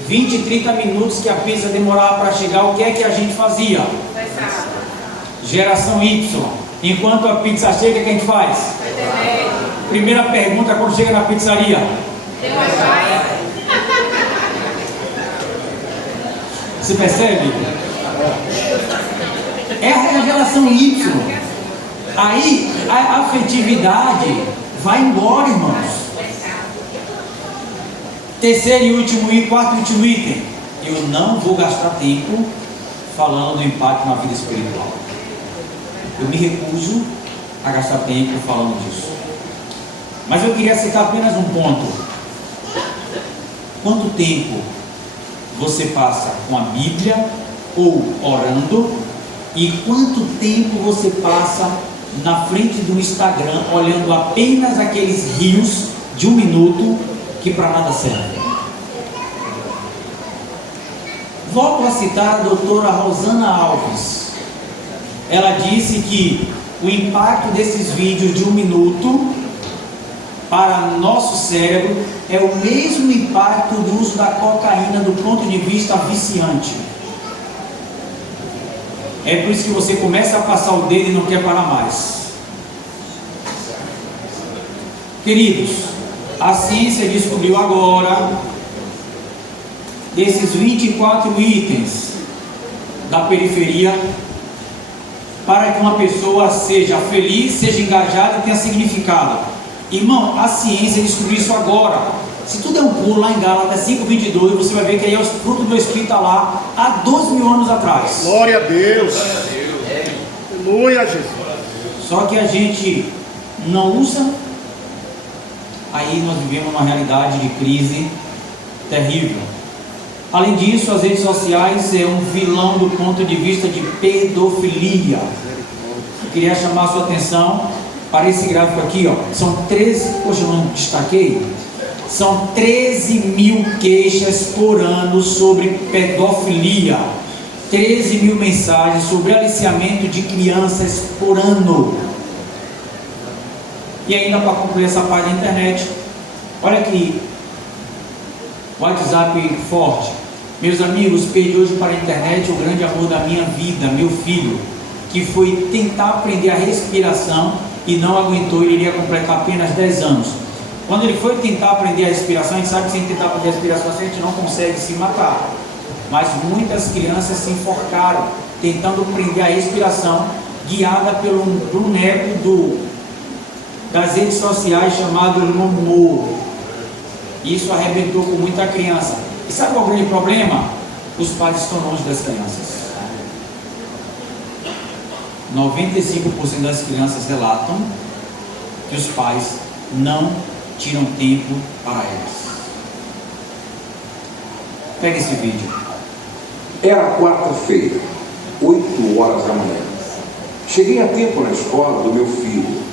20, 30 minutos que a pizza demorava para chegar, o que é que a gente fazia? Geração Y. Enquanto a pizza chega, o que a gente faz? Primeira pergunta quando chega na pizzaria. Você percebe? É a geração Y. Aí a afetividade vai embora, irmãos. Terceiro e último item, quarto e último item. Eu não vou gastar tempo falando do impacto na vida espiritual. Eu me recuso a gastar tempo falando disso. Mas eu queria citar apenas um ponto. Quanto tempo você passa com a Bíblia ou orando? E quanto tempo você passa na frente do Instagram olhando apenas aqueles rios de 1 minuto que para nada serve? Volto a citar a doutora Rosana Alves. Ela disse que o impacto desses vídeos de 1 minuto para nosso cérebro é o mesmo impacto do uso da cocaína do ponto de vista viciante. É por isso que você começa a passar o dedo e não quer parar mais. Queridos, a ciência descobriu agora, desses 24 itens da periferia, para que uma pessoa seja feliz, seja engajada e tenha significado. Irmão, a ciência descobriu isso agora. Se tu der um pulo lá em Gálatas 5:22, você vai ver que aí é o fruto do Espírito está lá há 2.000 anos atrás. Glória a Deus. Aleluia, Jesus. Só que a gente não usa. Aí nós vivemos uma realidade de crise terrível. Além disso, as redes sociais é um vilão do ponto de vista de pedofilia. Eu queria chamar a sua atenção para esse gráfico aqui, ó. São 13, poxa, eu não destaquei. São 13.000 queixas por ano sobre pedofilia. 13.000 mensagens sobre aliciamento de crianças por ano. E ainda para concluir essa parte da internet, olha aqui, WhatsApp forte. Meus amigos, perdi hoje para a internet o grande amor da minha vida, meu filho, que foi tentar aprender a respiração e não aguentou. Ele iria completar apenas 10 anos. Quando ele foi tentar aprender a respiração, a gente sabe que sem tentar aprender a respiração a gente não consegue se matar. Mas muitas crianças se enforcaram tentando aprender a respiração, guiada pelo boneco das redes sociais chamado Momo. Isso arrebentou com muita criança. E sabe qual é o grande problema? Os pais estão longe das crianças. 95% das crianças relatam que os pais não tiram tempo para elas. Pega esse vídeo. Era quarta-feira, 8 horas da manhã. Cheguei a tempo na escola do meu filho.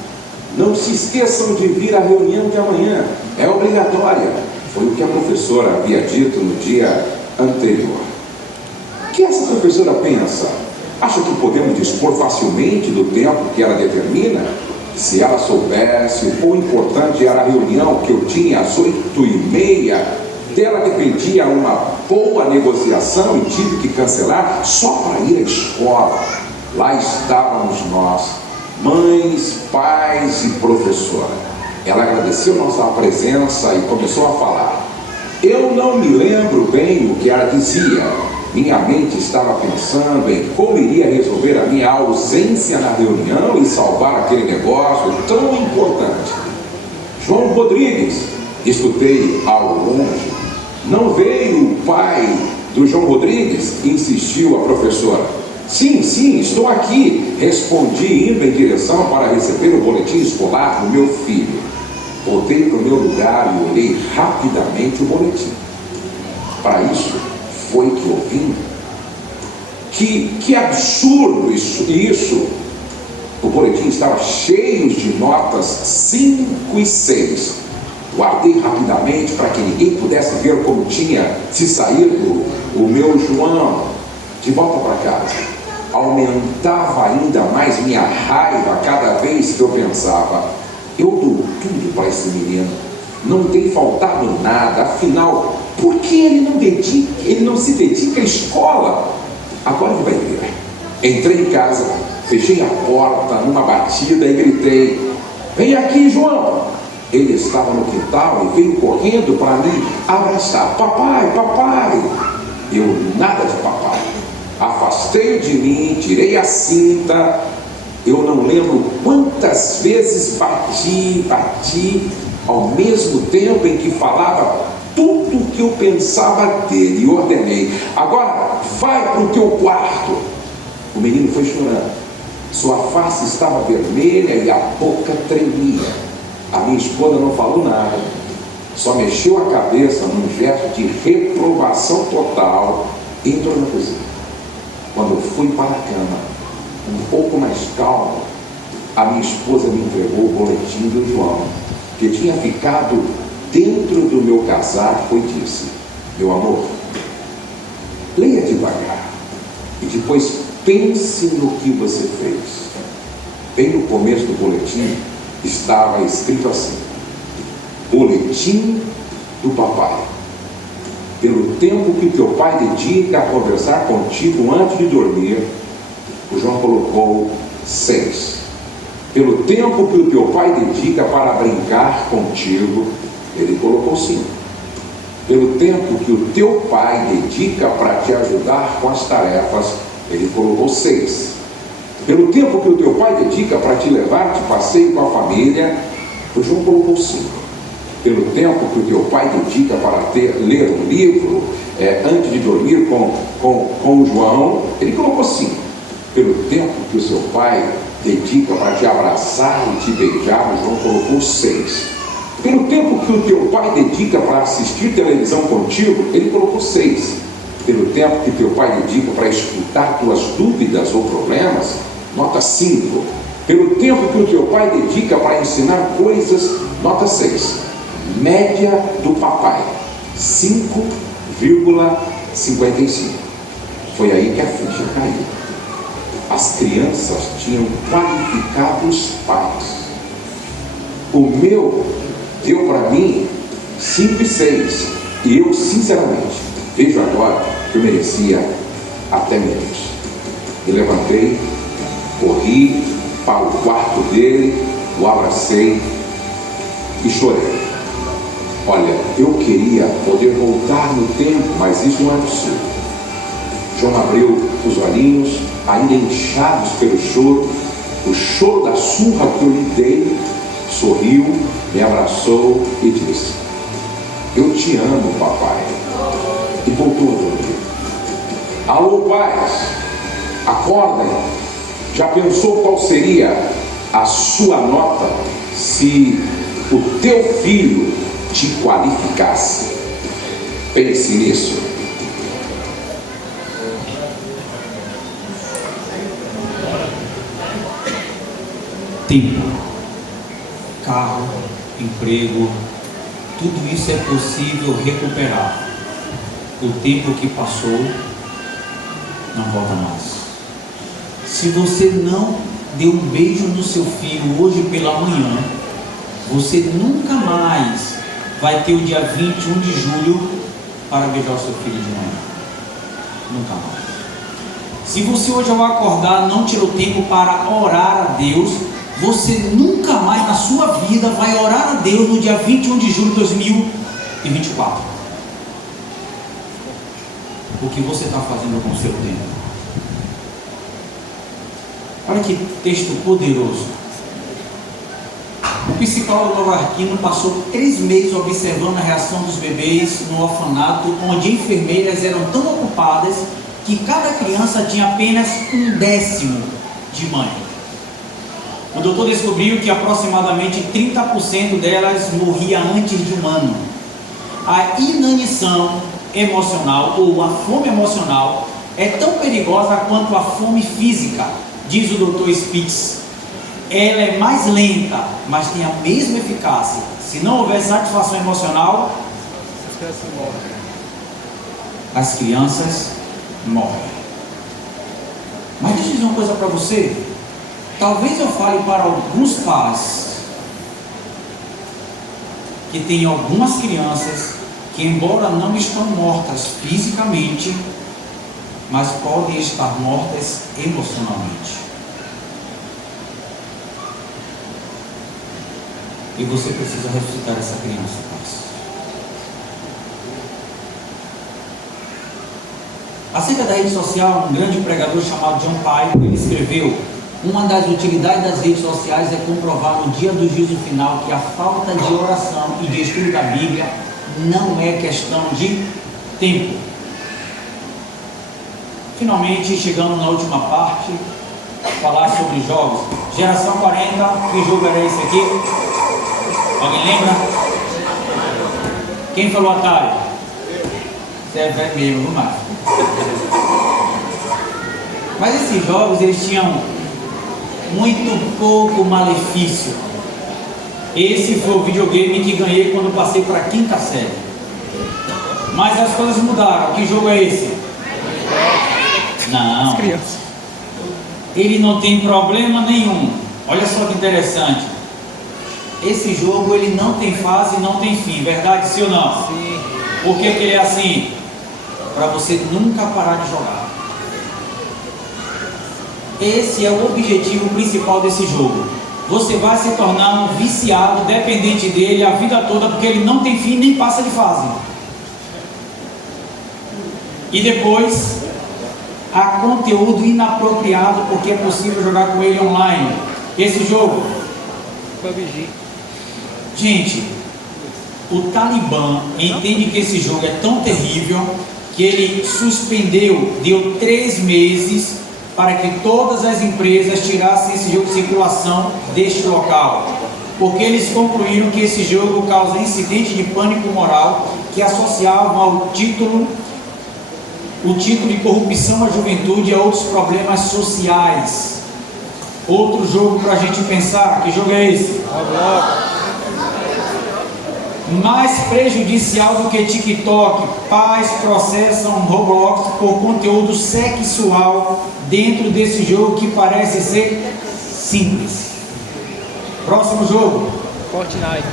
Não se esqueçam de vir à reunião de amanhã, é obrigatória. Foi o que a professora havia dito no dia anterior. O que essa professora pensa? Acha que podemos dispor facilmente do tempo que ela determina? Se ela soubesse o quão importante era a reunião que eu tinha às 8h30, dela dependia uma boa negociação e tive que cancelar só para ir à escola. Lá estávamos nós, mães, pais e professora. Ela agradeceu nossa presença e começou a falar. Eu não me lembro bem o que ela dizia. Minha mente estava pensando em como iria resolver a minha ausência na reunião e salvar aquele negócio tão importante. João Rodrigues, escutei ao longe. Não veio o pai do João Rodrigues? Insistiu a professora. Sim, estou aqui, respondi indo em direção para receber o boletim escolar do meu filho. Voltei para o meu lugar e olhei rapidamente o boletim. Para isso, foi que ouvi. Que absurdo isso! O boletim estava cheio de notas 5 e 6. Guardei rapidamente para que ninguém pudesse ver como tinha se saído o meu João. De volta para casa, aumentava ainda mais minha raiva cada vez que eu pensava: eu dou tudo para esse menino, não tem faltado nada, afinal, por que ele não se dedica à escola? Agora ele vai ver. Entrei em casa, fechei a porta numa batida e gritei: vem aqui, João! Ele estava no quintal e veio correndo para me abraçar. Papai, papai! Eu nada de papai. Afastei de mim, tirei a cinta. Eu não lembro quantas vezes bati, ao mesmo tempo em que falava tudo o que eu pensava dele, e ordenei: agora vai para o teu quarto. O menino foi chorando, sua face estava vermelha e a boca tremia. A minha esposa não falou nada, só mexeu a cabeça num gesto de reprovação total e entrou na cozinha. Quando eu fui para a cama, um pouco mais calmo, a minha esposa me entregou o boletim do João, que tinha ficado dentro do meu casaco, e disse: meu amor, leia devagar e depois pense no que você fez. Bem no começo do boletim estava escrito assim: boletim do papai. Pelo tempo que teu pai dedica a conversar contigo antes de dormir, o João colocou 6. Pelo tempo que o teu pai dedica para brincar contigo, ele colocou 5. Pelo tempo que o teu pai dedica para te ajudar com as tarefas, ele colocou 6. Pelo tempo que o teu pai dedica para te levar de passeio com a família, o João colocou 5. Pelo tempo que o teu pai dedica para ler um livro antes de dormir com o João, ele colocou 5. Pelo tempo que o seu pai dedica para te abraçar e te beijar, o João colocou 6. Pelo tempo que o teu pai dedica para assistir televisão contigo, ele colocou 6. Pelo tempo que teu pai dedica para escutar tuas dúvidas ou problemas, nota 5. Pelo tempo que o teu pai dedica para ensinar coisas, nota 6. Média do papai, 5,55. Foi aí que a ficha caiu. As crianças tinham qualificado os pais. O meu deu para mim 5 e 6. E eu, sinceramente, vejo agora que eu merecia até menos. Me levantei, corri para o quarto dele, o abracei e chorei. Olha, eu queria poder voltar no tempo, mas isso não é possível. João abriu os olhinhos, ainda inchados pelo choro, o choro da surra que eu lhe dei, sorriu, me abraçou e disse: eu te amo, papai. E voltou a dormir. Alô, pais, acordem. Já pensou qual seria a sua nota se o teu filho te qualificasse? Pense nisso. Tempo, carro, emprego, tudo isso é possível recuperar. O tempo que passou não volta mais. Se você não deu um beijo no seu filho hoje pela manhã, você nunca mais vai ter o dia 21 de julho para beijar o seu filho de manhã. Nunca mais. Se você hoje ao acordar não tirou tempo para orar a Deus, você nunca mais na sua vida vai orar a Deus no dia 21 de julho de 2024. O que você está fazendo com o seu tempo? Olha que texto poderoso. O psicólogo novarquino passou 3 meses observando a reação dos bebês no orfanato, onde enfermeiras eram tão ocupadas que cada criança tinha apenas 1/10 de mãe. O doutor descobriu que aproximadamente 30% delas morria antes de um ano. A inanição emocional ou a fome emocional é tão perigosa quanto a fome física, diz o Dr. Spitz. ela é mais lenta, mas tem a mesma eficácia. Se não houver satisfação emocional, as crianças morrem. Mas deixa eu dizer uma coisa para você. Talvez eu fale para alguns pais que tem algumas crianças que, embora não estão mortas fisicamente, mas podem estar mortas emocionalmente. E você precisa ressuscitar essa criança, pais. Acerca da rede social, um grande pregador chamado John Piper, ele escreveu: uma das utilidades das redes sociais é comprovar no dia do juízo final que a falta de oração e de estudo da Bíblia não é questão de tempo. Finalmente, chegamos na última parte, falar sobre jogos. Geração 40, que jogo era esse aqui? Alguém lembra? Quem falou Atari? Você é velho mesmo, não mais. Mas esses jogos, eles tinham muito pouco malefício. Esse foi o videogame que ganhei quando passei para a 5ª série. Mas as coisas mudaram. Que jogo é esse? Não. Ele não tem problema nenhum. Olha só que interessante. Esse jogo, ele não tem fase e não tem fim. Verdade, sim ou não? Sim. Por que ele é assim? Para você nunca parar de jogar. Esse é o objetivo principal desse jogo. Você vai se tornar um viciado, dependente dele a vida toda, porque ele não tem fim nem passa de fase. E depois, há conteúdo inapropriado, porque é possível jogar com ele online. Esse jogo, PUBG. Gente, o Talibã entende que esse jogo é tão terrível que ele suspendeu, deu 3 meses para que todas as empresas tirassem esse jogo de circulação deste local, porque eles concluíram que esse jogo causa incidente de pânico moral que associavam ao título de corrupção à juventude e a outros problemas sociais. Outro jogo para a gente pensar, que jogo é esse? Mais prejudicial do que TikTok, pais processam Roblox por conteúdo sexual dentro desse jogo que parece ser simples. Próximo jogo. Fortnite.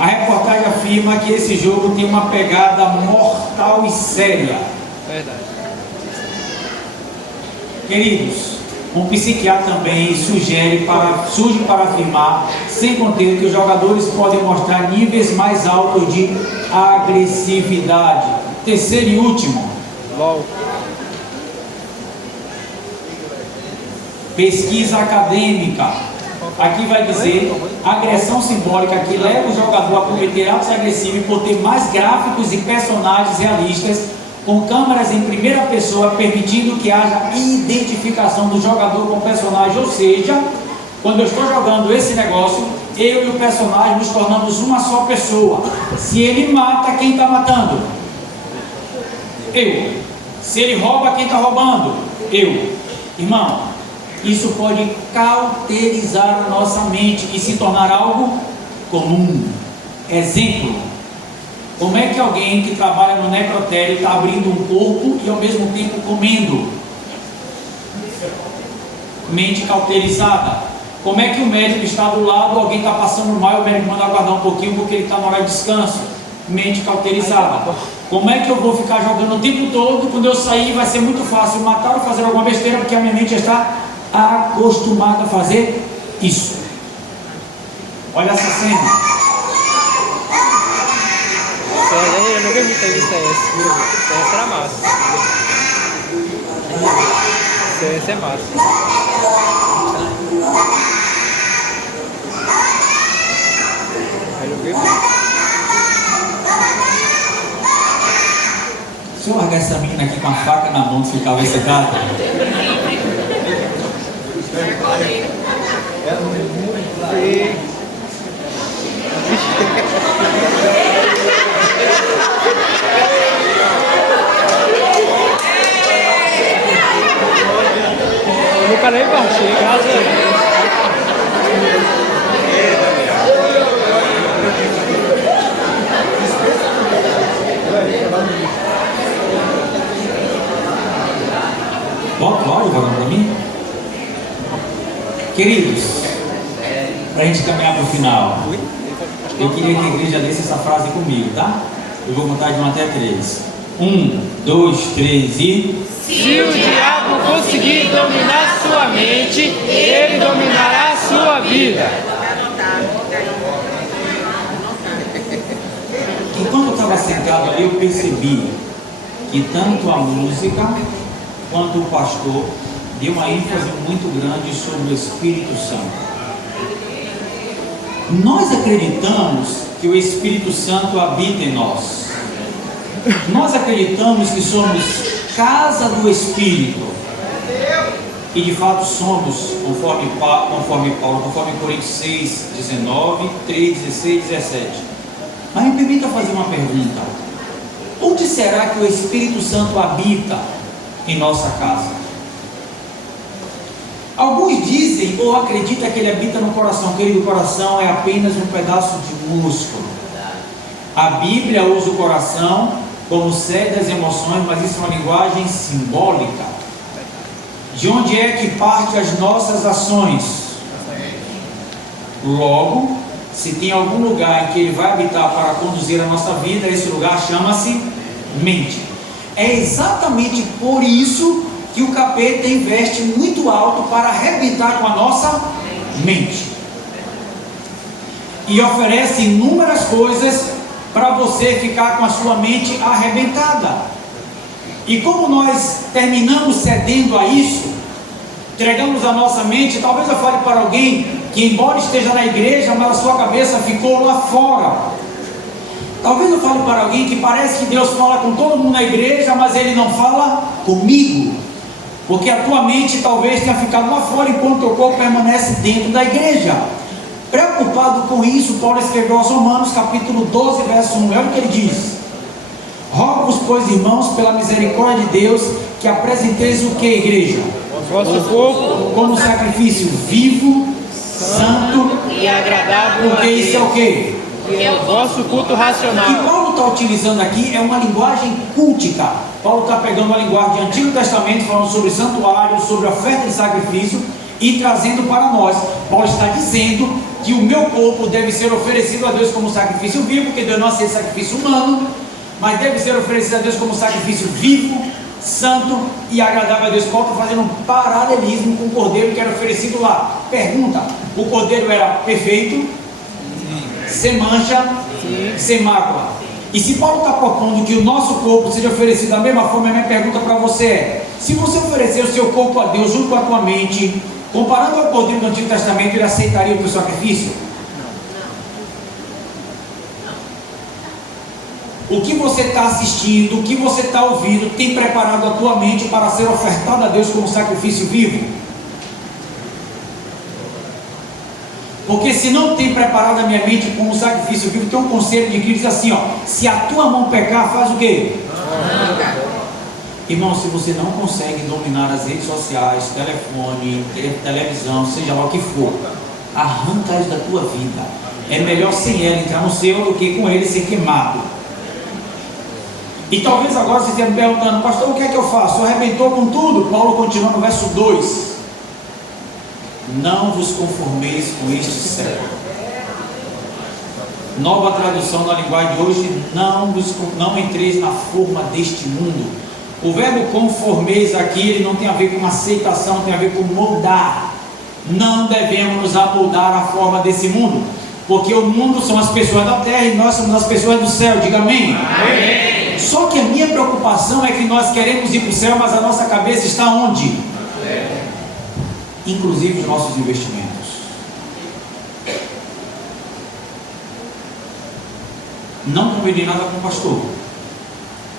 A reportagem afirma que esse jogo tem uma pegada mortal e séria. Verdade. Queridos, um psiquiatra também surge para afirmar, sem contexto, que os jogadores podem mostrar níveis mais altos de agressividade. Terceiro e último. LOL. Pesquisa acadêmica. Aqui vai dizer agressão simbólica que leva o jogador a cometer atos agressivos por ter mais gráficos e personagens realistas com câmeras em primeira pessoa, permitindo que haja identificação do jogador com o personagem. Ou seja, quando eu estou jogando esse negócio, eu e o personagem nos tornamos uma só pessoa. Se ele mata, quem está matando? Eu. Se ele rouba, quem está roubando? Eu. Irmão, isso pode cauterizar a nossa mente e se tornar algo comum. Exemplo: como é que alguém que trabalha no necrotério está abrindo um corpo e ao mesmo tempo comendo? Mente cauterizada. Como é que o médico está do lado, alguém está passando mal, o médico manda aguardar um pouquinho porque ele está na hora de descanso? Mente cauterizada. Como é que eu vou ficar jogando o tempo todo? Quando eu sair vai ser muito fácil matar ou fazer alguma besteira, porque a minha mente está acostumada a fazer isso. Olha essa cena. Eu nunca vi CS. CS era massa. CS é massa. Eu joguei muito. Se eu largar essa menina aqui com a faca na mão, você ficava excitado? Eu nunca nem parti, graças a Deus. Queridos, para a gente caminhar para o final, eu queria que a igreja lesse essa frase comigo, tá? Eu vou contar de 1 até 3. 1, 2, 3 e... Se o diabo conseguir dominar sua mente, ele dominará sua vida. Enquanto eu estava sentado ali, eu percebi que tanto a música quanto o pastor deu uma ênfase muito grande sobre o Espírito Santo. Nós acreditamos que o Espírito Santo habita em nós. Nós acreditamos que somos casa do Espírito. E de fato somos, conforme Paulo, conforme Coríntios 6, 19, 3, 16, 17. Mas me permita fazer uma pergunta. Onde será que o Espírito Santo habita em nossa casa? Alguns dizem ou acreditam que ele habita no coração. Querido, o coração é apenas um pedaço de músculo. A Bíblia usa o coração como sede das emoções, mas isso é uma linguagem simbólica. De onde é que parte as nossas ações? Logo, se tem algum lugar em que ele vai habitar para conduzir a nossa vida, esse lugar chama-se mente. É exatamente por isso que o capeta investe muito alto para arrebentar com a nossa mente. E oferece inúmeras coisas para você ficar com a sua mente arrebentada. E como nós terminamos cedendo a isso, entregamos a nossa mente, talvez eu fale para alguém que embora esteja na igreja, mas a sua cabeça ficou lá fora. Talvez eu fale para alguém que parece que Deus fala com todo mundo na igreja, mas Ele não fala comigo. Porque a tua mente talvez tenha ficado lá fora, enquanto o teu corpo permanece dentro da igreja. Preocupado com isso, Paulo escreveu aos Romanos, capítulo 12, verso 1. Olha o que ele diz: rogo-vos, pois, irmãos, pela misericórdia de Deus, que apresenteis o que, igreja? O vosso corpo como sacrifício vivo, santo e agradável. Porque isso é o que? É o vosso culto O que racional. Paulo está utilizando aqui é uma linguagem cultica. Paulo está pegando uma linguagem do Antigo Testamento, falando sobre santuário, sobre oferta de sacrifício, e trazendo para nós. Paulo está dizendo que o meu corpo deve ser oferecido a Deus como sacrifício vivo, porque Deus não aceita sacrifício humano, mas deve ser oferecido a Deus como sacrifício vivo, santo e agradável a Deus. Paulo está fazendo um paralelismo com o cordeiro que era oferecido lá. Pergunta: o cordeiro era perfeito, sem mancha, sem mácula? E se Paulo está propondo que o nosso corpo seja oferecido da mesma forma, a minha pergunta para você é: se você oferecer o seu corpo a Deus junto com a tua mente, comparando ao cordeiro do Antigo Testamento, ele aceitaria o teu sacrifício? O que você está assistindo, o que você está ouvindo, tem preparado a tua mente para ser ofertado a Deus como sacrifício vivo? Porque se não tem preparado a minha mente como sacrifício vivo, tem um conselho de Cristo assim, ó: se a tua mão pecar, faz o quê? Irmão, se você não consegue dominar as redes sociais, telefone, televisão, seja lá o que for, arranca isso da tua vida. É melhor sem ela entrar no céu do que com ele ser queimado. E talvez agora você esteja me perguntando: pastor, o que é que eu faço? Arrebentou com tudo? Paulo continua no verso 2: não vos conformeis com este século. Nova tradução na linguagem de hoje: não entreis na forma deste mundo. O verbo conformeis aqui, ele não tem a ver com aceitação, tem a ver com moldar. Não devemos nos amoldar à forma desse mundo, porque o mundo são as pessoas da terra e nós somos as pessoas do céu. Diga amém. Amém. Só que a minha preocupação é que nós queremos ir para o céu, mas a nossa cabeça está onde? Inclusive os nossos investimentos. Não combinei nada com o pastor.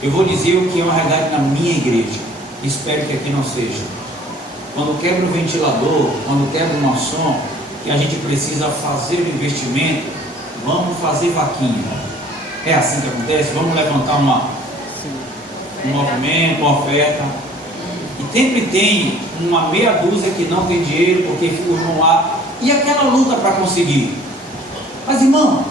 Eu vou dizer o que é uma realidade na minha igreja. Espero que aqui não seja. Quando quebra o ventilador, quando quebra o nosso som, que a gente precisa fazer o investimento, vamos fazer vaquinha. É assim que acontece? Vamos levantar um movimento, uma oferta. E sempre tem uma meia dúzia que não tem dinheiro porque ficam lá. E aquela luta para conseguir. Mas irmão,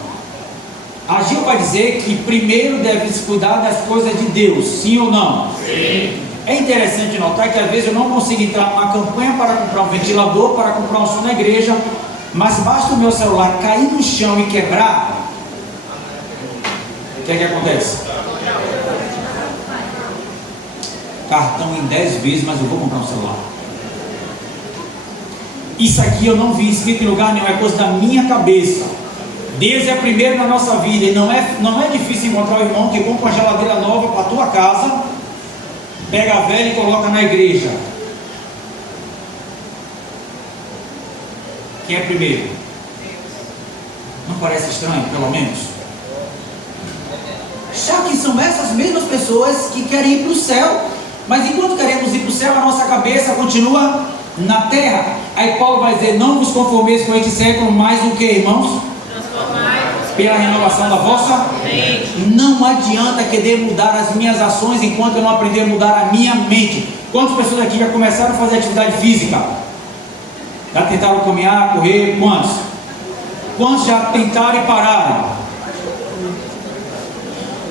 Ageu vai dizer que primeiro deve se cuidar das coisas de Deus, sim ou não? Sim. É interessante notar que às vezes eu não consigo entrar numa campanha para comprar um ventilador, para comprar um som na igreja, mas basta o meu celular cair no chão e quebrar. O que é que acontece? Cartão em 10 vezes, mas eu vou comprar um celular. Isso aqui eu não vi escrito em lugar nenhum, é coisa da minha cabeça. Deus é primeiro na nossa vida, e não é difícil encontrar o irmão que compra uma geladeira nova para a tua casa, pega a velha e coloca na igreja. Quem é primeiro? Não parece estranho, pelo menos? Já que são essas mesmas pessoas que querem ir para o céu, mas enquanto queremos ir para o céu, a nossa cabeça continua na terra. Aí Paulo vai dizer: não vos conformeis com este século, mais do que, irmãos? Pela renovação da vossa mente. Não adianta querer mudar as minhas ações enquanto eu não aprender a mudar a minha mente. Quantas pessoas aqui já começaram a fazer atividade física? Já tentaram caminhar, correr? Quantos? Quantos já tentaram e pararam?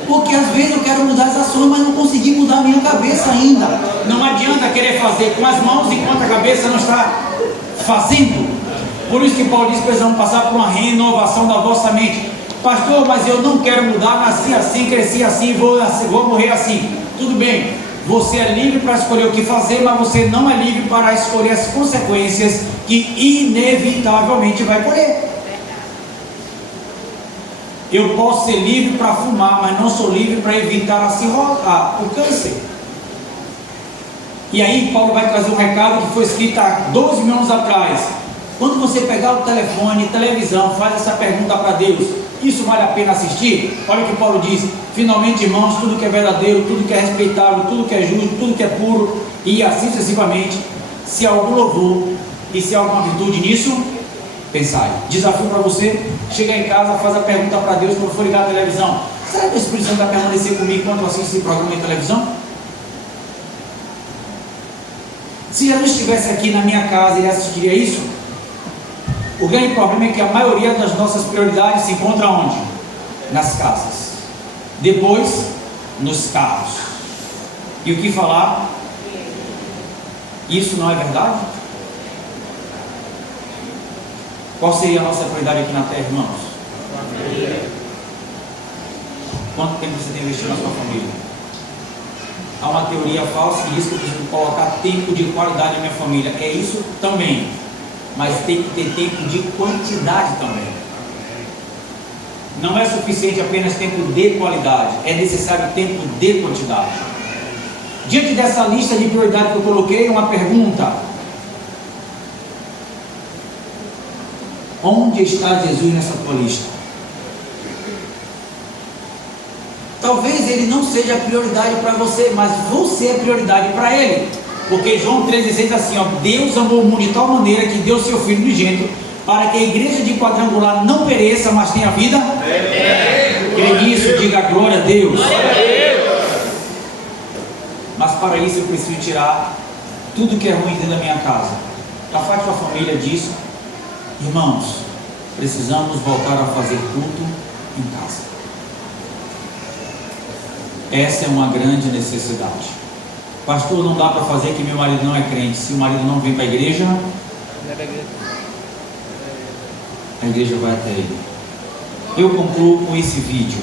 Porque às vezes eu quero mudar as ações, mas não consegui mudar a minha cabeça ainda. Não adianta querer fazer com as mãos enquanto a cabeça não está fazendo. Por isso que Paulo diz que precisamos passar por uma renovação da vossa mente. Pastor, mas eu não quero mudar, nasci assim, cresci assim, vou morrer assim. Tudo bem, você é livre para escolher o que fazer, mas você não é livre para escolher as consequências que inevitavelmente vai colher. Eu posso ser livre para fumar, mas não sou livre para evitar o câncer. E aí Paulo vai trazer um recado que foi escrito há 12 mil anos atrás. Quando você pegar o telefone, televisão, faz essa pergunta para Deus: isso vale a pena assistir? Olha o que Paulo diz: finalmente, irmãos, tudo que é verdadeiro, tudo que é respeitável, tudo que é justo, tudo que é puro, e assim sucessivamente, se há algum louvor e se há alguma virtude nisso, pensai. Desafio para você: chegar em casa, faz a pergunta para Deus quando for ligar a televisão: será que o Espírito Santo vai permanecer comigo quando eu assisto esse programa em televisão? Se Jesus estivesse aqui na minha casa, ele assistiria isso? O grande problema é que a maioria das nossas prioridades se encontra onde? Nas casas. Depois, nos carros. E o que falar? Isso não é verdade? Qual seria a nossa prioridade aqui na terra, irmãos? Quanto tempo você tem investido na sua família? Há uma teoria falsa que diz que eu preciso colocar tempo de qualidade na minha família. É isso também, mas tem que ter tempo de quantidade também. Não é suficiente apenas tempo de qualidade, é necessário tempo de quantidade. Diante dessa lista de prioridades que eu coloquei, uma pergunta: onde está Jesus nessa tua lista? Talvez ele não seja prioridade para você, mas você é prioridade para ele. Porque João 13,6 diz assim: ó, Deus amou o mundo de tal maneira que deu seu Filho unigênito, para que a igreja de Quadrangular não pereça, mas tenha vida. Crê nisso, diga glória a Deus. Mas para isso eu preciso tirar tudo que é ruim dentro da minha casa. Afaste a família disso. Irmãos, precisamos voltar a fazer culto em casa. Essa é uma grande necessidade. Pastor, não dá para fazer que meu marido não é crente. Se o marido não vem para a igreja vai até ele. Eu concluo com esse vídeo.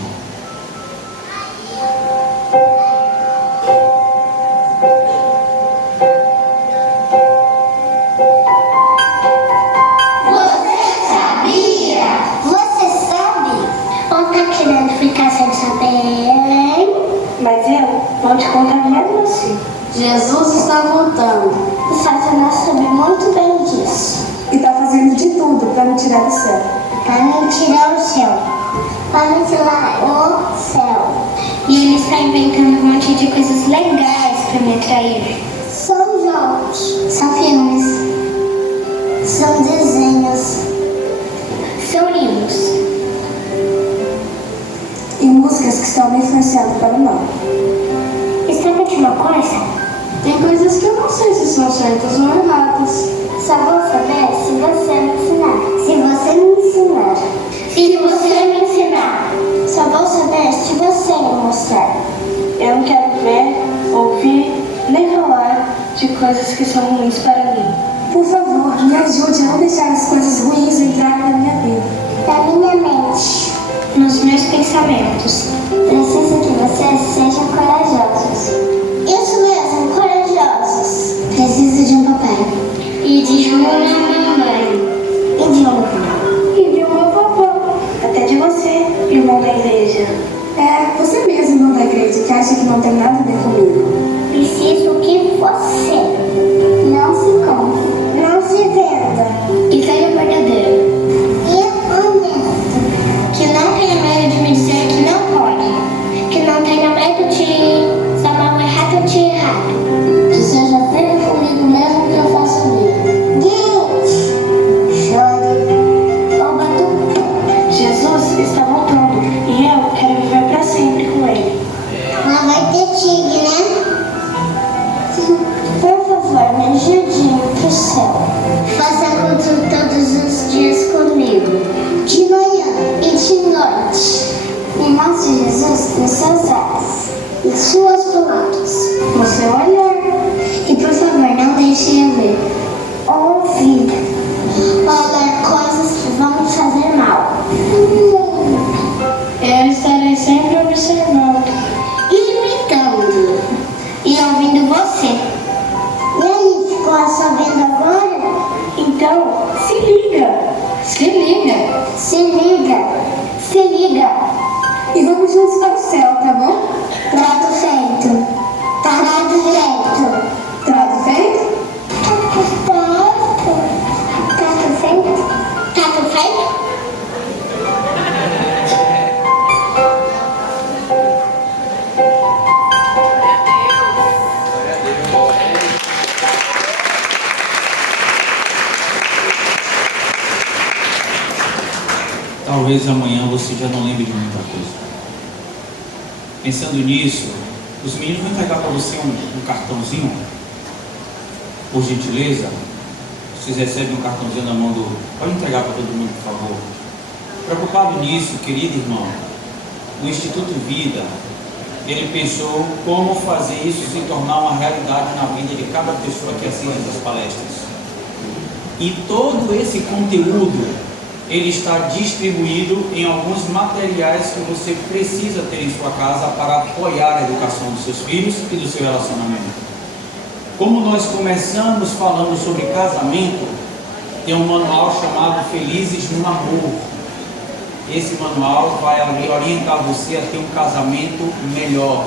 Pode contar mesmo assim. Jesus está voltando. O Satanás sabe muito bem disso. E está fazendo de tudo para me tirar do céu. Para me tirar o céu. Para me tirar o céu. E ele está inventando um monte de coisas legais para me atrair. São jogos. São filmes. São desenhos. São livros. E músicas que estão me influenciando para o mal. Sabe de uma coisa? Tem coisas que eu não sei se são certas ou erradas. Só vou saber se você me ensinar. Se você me ensinar. Se você me ensinar. Só vou saber se você me mostrar. Eu não quero ver, ouvir, nem coisas que são ruins para mim. Por favor, me ajude a não deixar as coisas ruins entrarem na minha vida. Na minha mente. Nos meus pensamentos. Preciso que vocês sejam corajosos. Isso mesmo, corajosos. Preciso de um papai. E de uma mamãe. E de um avô. E de uma vovó. Até de você, irmão da igreja. É, você mesmo, irmão da igreja, que acha que não tem nada a ver comigo. Preciso que você não se compre, não se venda. E seja verdadeiro. E honesto. Que não tenha medo de me dizer que não pode. Que não tenha medo de chamar o errado de errado. Que seja firme comigo mesmo que eu faça mesmo. Gente, chore. Ou batuque. Jesus está voltando e eu quero viver para sempre com ele. Mas vai ter tigre, né? Por favor, me ajude pro céu. Faça culto todos os dias comigo. De manhã e de noite. E mostre Jesus nos seus olhos e suas palavras. No seu olhar. E por favor, não deixe eu ver. Ouvir. Olhar coisas que vão me fazer mal. Eu estarei sempre observando. Imitando. E ouvindo você. E aí, ficou só vendo agora? Então, se liga. Se liga. Se liga. Se liga. E vamos juntos para o céu, tá bom? Trato feito. Trato feito. Trato feito? Trato feito. Trato feito? Talvez amanhã você já não lembre de muita coisa. Pensando nisso, os meninos vão entregar para você um cartãozinho, por gentileza. Vocês recebem um cartãozinho na mão do... Pode entregar para todo mundo, por favor. Preocupado nisso, querido irmão, o Instituto Vida, ele pensou como fazer isso se tornar uma realidade na vida de cada pessoa que assiste essas palestras. E todo esse conteúdo ele está distribuído em alguns materiais que você precisa ter em sua casa para apoiar a educação dos seus filhos e do seu relacionamento. Como nós começamos falando sobre casamento, tem um manual chamado Felizes no Amor. Esse manual vai orientar você a ter um casamento melhor.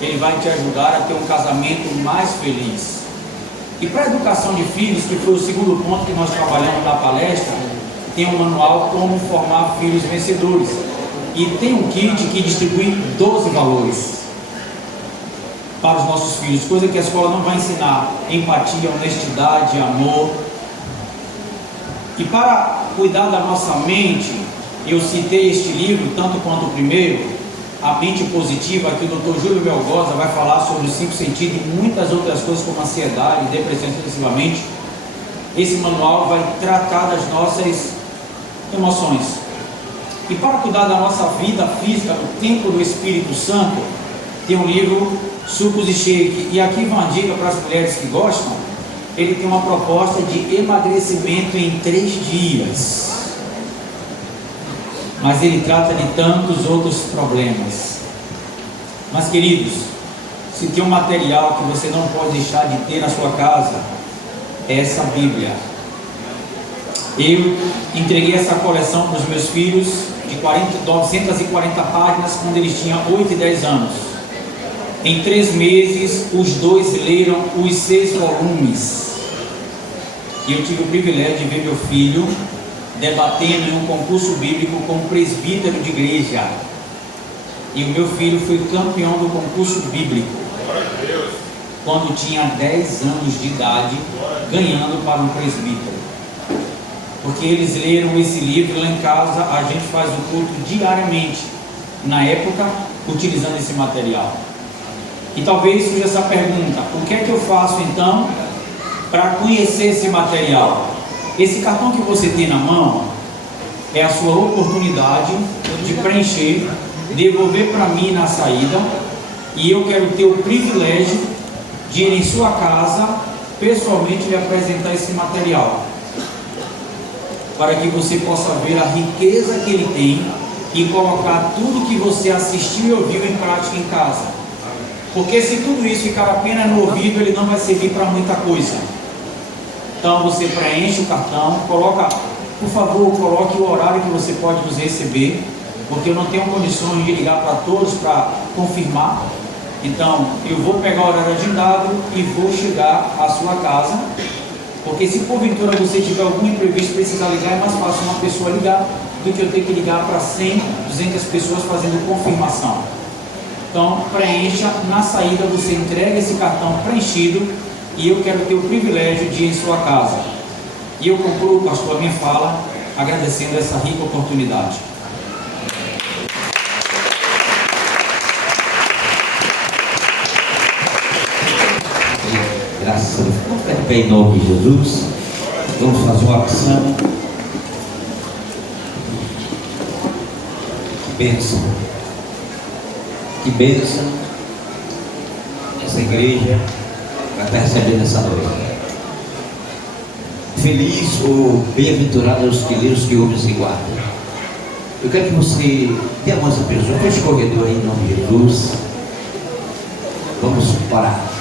Ele vai te ajudar a ter um casamento mais feliz. E para a educação de filhos, que foi o segundo ponto que nós trabalhamos na palestra, tem um manual Como Formar Filhos Vencedores. E tem um kit que distribui 12 valores para os nossos filhos, coisa que a escola não vai ensinar: empatia, honestidade, amor. E para cuidar da nossa mente, eu citei este livro, tanto quanto o primeiro, A Mente Positiva, que o Dr. Júlio Melgoza vai falar sobre os 5 sentidos e muitas outras coisas como ansiedade, depressão sucessivamente. Esse manual vai tratar das nossas emoções. E para cuidar da nossa vida física, do templo do Espírito Santo, tem um livro Sucos e Shake. E aqui uma dica para as mulheres que gostam: ele tem uma proposta de emagrecimento em 3 dias. Mas ele trata de tantos outros problemas. Mas queridos, se tem um material que você não pode deixar de ter na sua casa, é essa Bíblia. Eu entreguei essa coleção para os meus filhos de 940 páginas quando eles tinham 8 e 10 anos. Em 3 meses, os 2 leram os 6 volumes. E eu tive o privilégio de ver meu filho debatendo em um concurso bíblico com um presbítero de igreja. E o meu filho foi campeão do concurso bíblico quando tinha 10 anos de idade, ganhando para um presbítero. Porque eles leram esse livro lá em casa. A gente faz o culto diariamente, na época, utilizando esse material. E talvez surja essa pergunta: o que é que eu faço então para conhecer esse material? Esse cartão que você tem na mão é a sua oportunidade de preencher, devolver para mim na saída. E eu quero ter o privilégio de ir em sua casa, pessoalmente lhe apresentar esse material, para que você possa ver a riqueza que ele tem e colocar tudo que você assistiu e ouviu em prática em casa. Porque se tudo isso ficar apenas no ouvido, ele não vai servir para muita coisa. Então você preenche o cartão, coloca, por favor, coloque o horário que você pode nos receber, porque eu não tenho condições de ligar para todos para confirmar. Então eu vou pegar o horário agendado e vou chegar à sua casa, porque se porventura você tiver algum imprevisto, precisar ligar, é mais fácil uma pessoa ligar do que eu ter que ligar para 100, 200 pessoas fazendo confirmação. Então preencha, na saída você entrega esse cartão preenchido e eu quero ter o privilégio de ir em sua casa. E eu concluo, pastor, a minha fala agradecendo essa rica oportunidade. Graças a Deus. Vamos ficar de pé em nome de Jesus. Vamos fazer uma oração. Que bênção. Que bênção. Essa igreja vai estar recebendo essa noite. Feliz ou bem-aventurado os que ouvem e guardam. Eu quero que você dê a mão a essa pessoa. Feche o corredor aí em nome de Jesus. Vamos parar.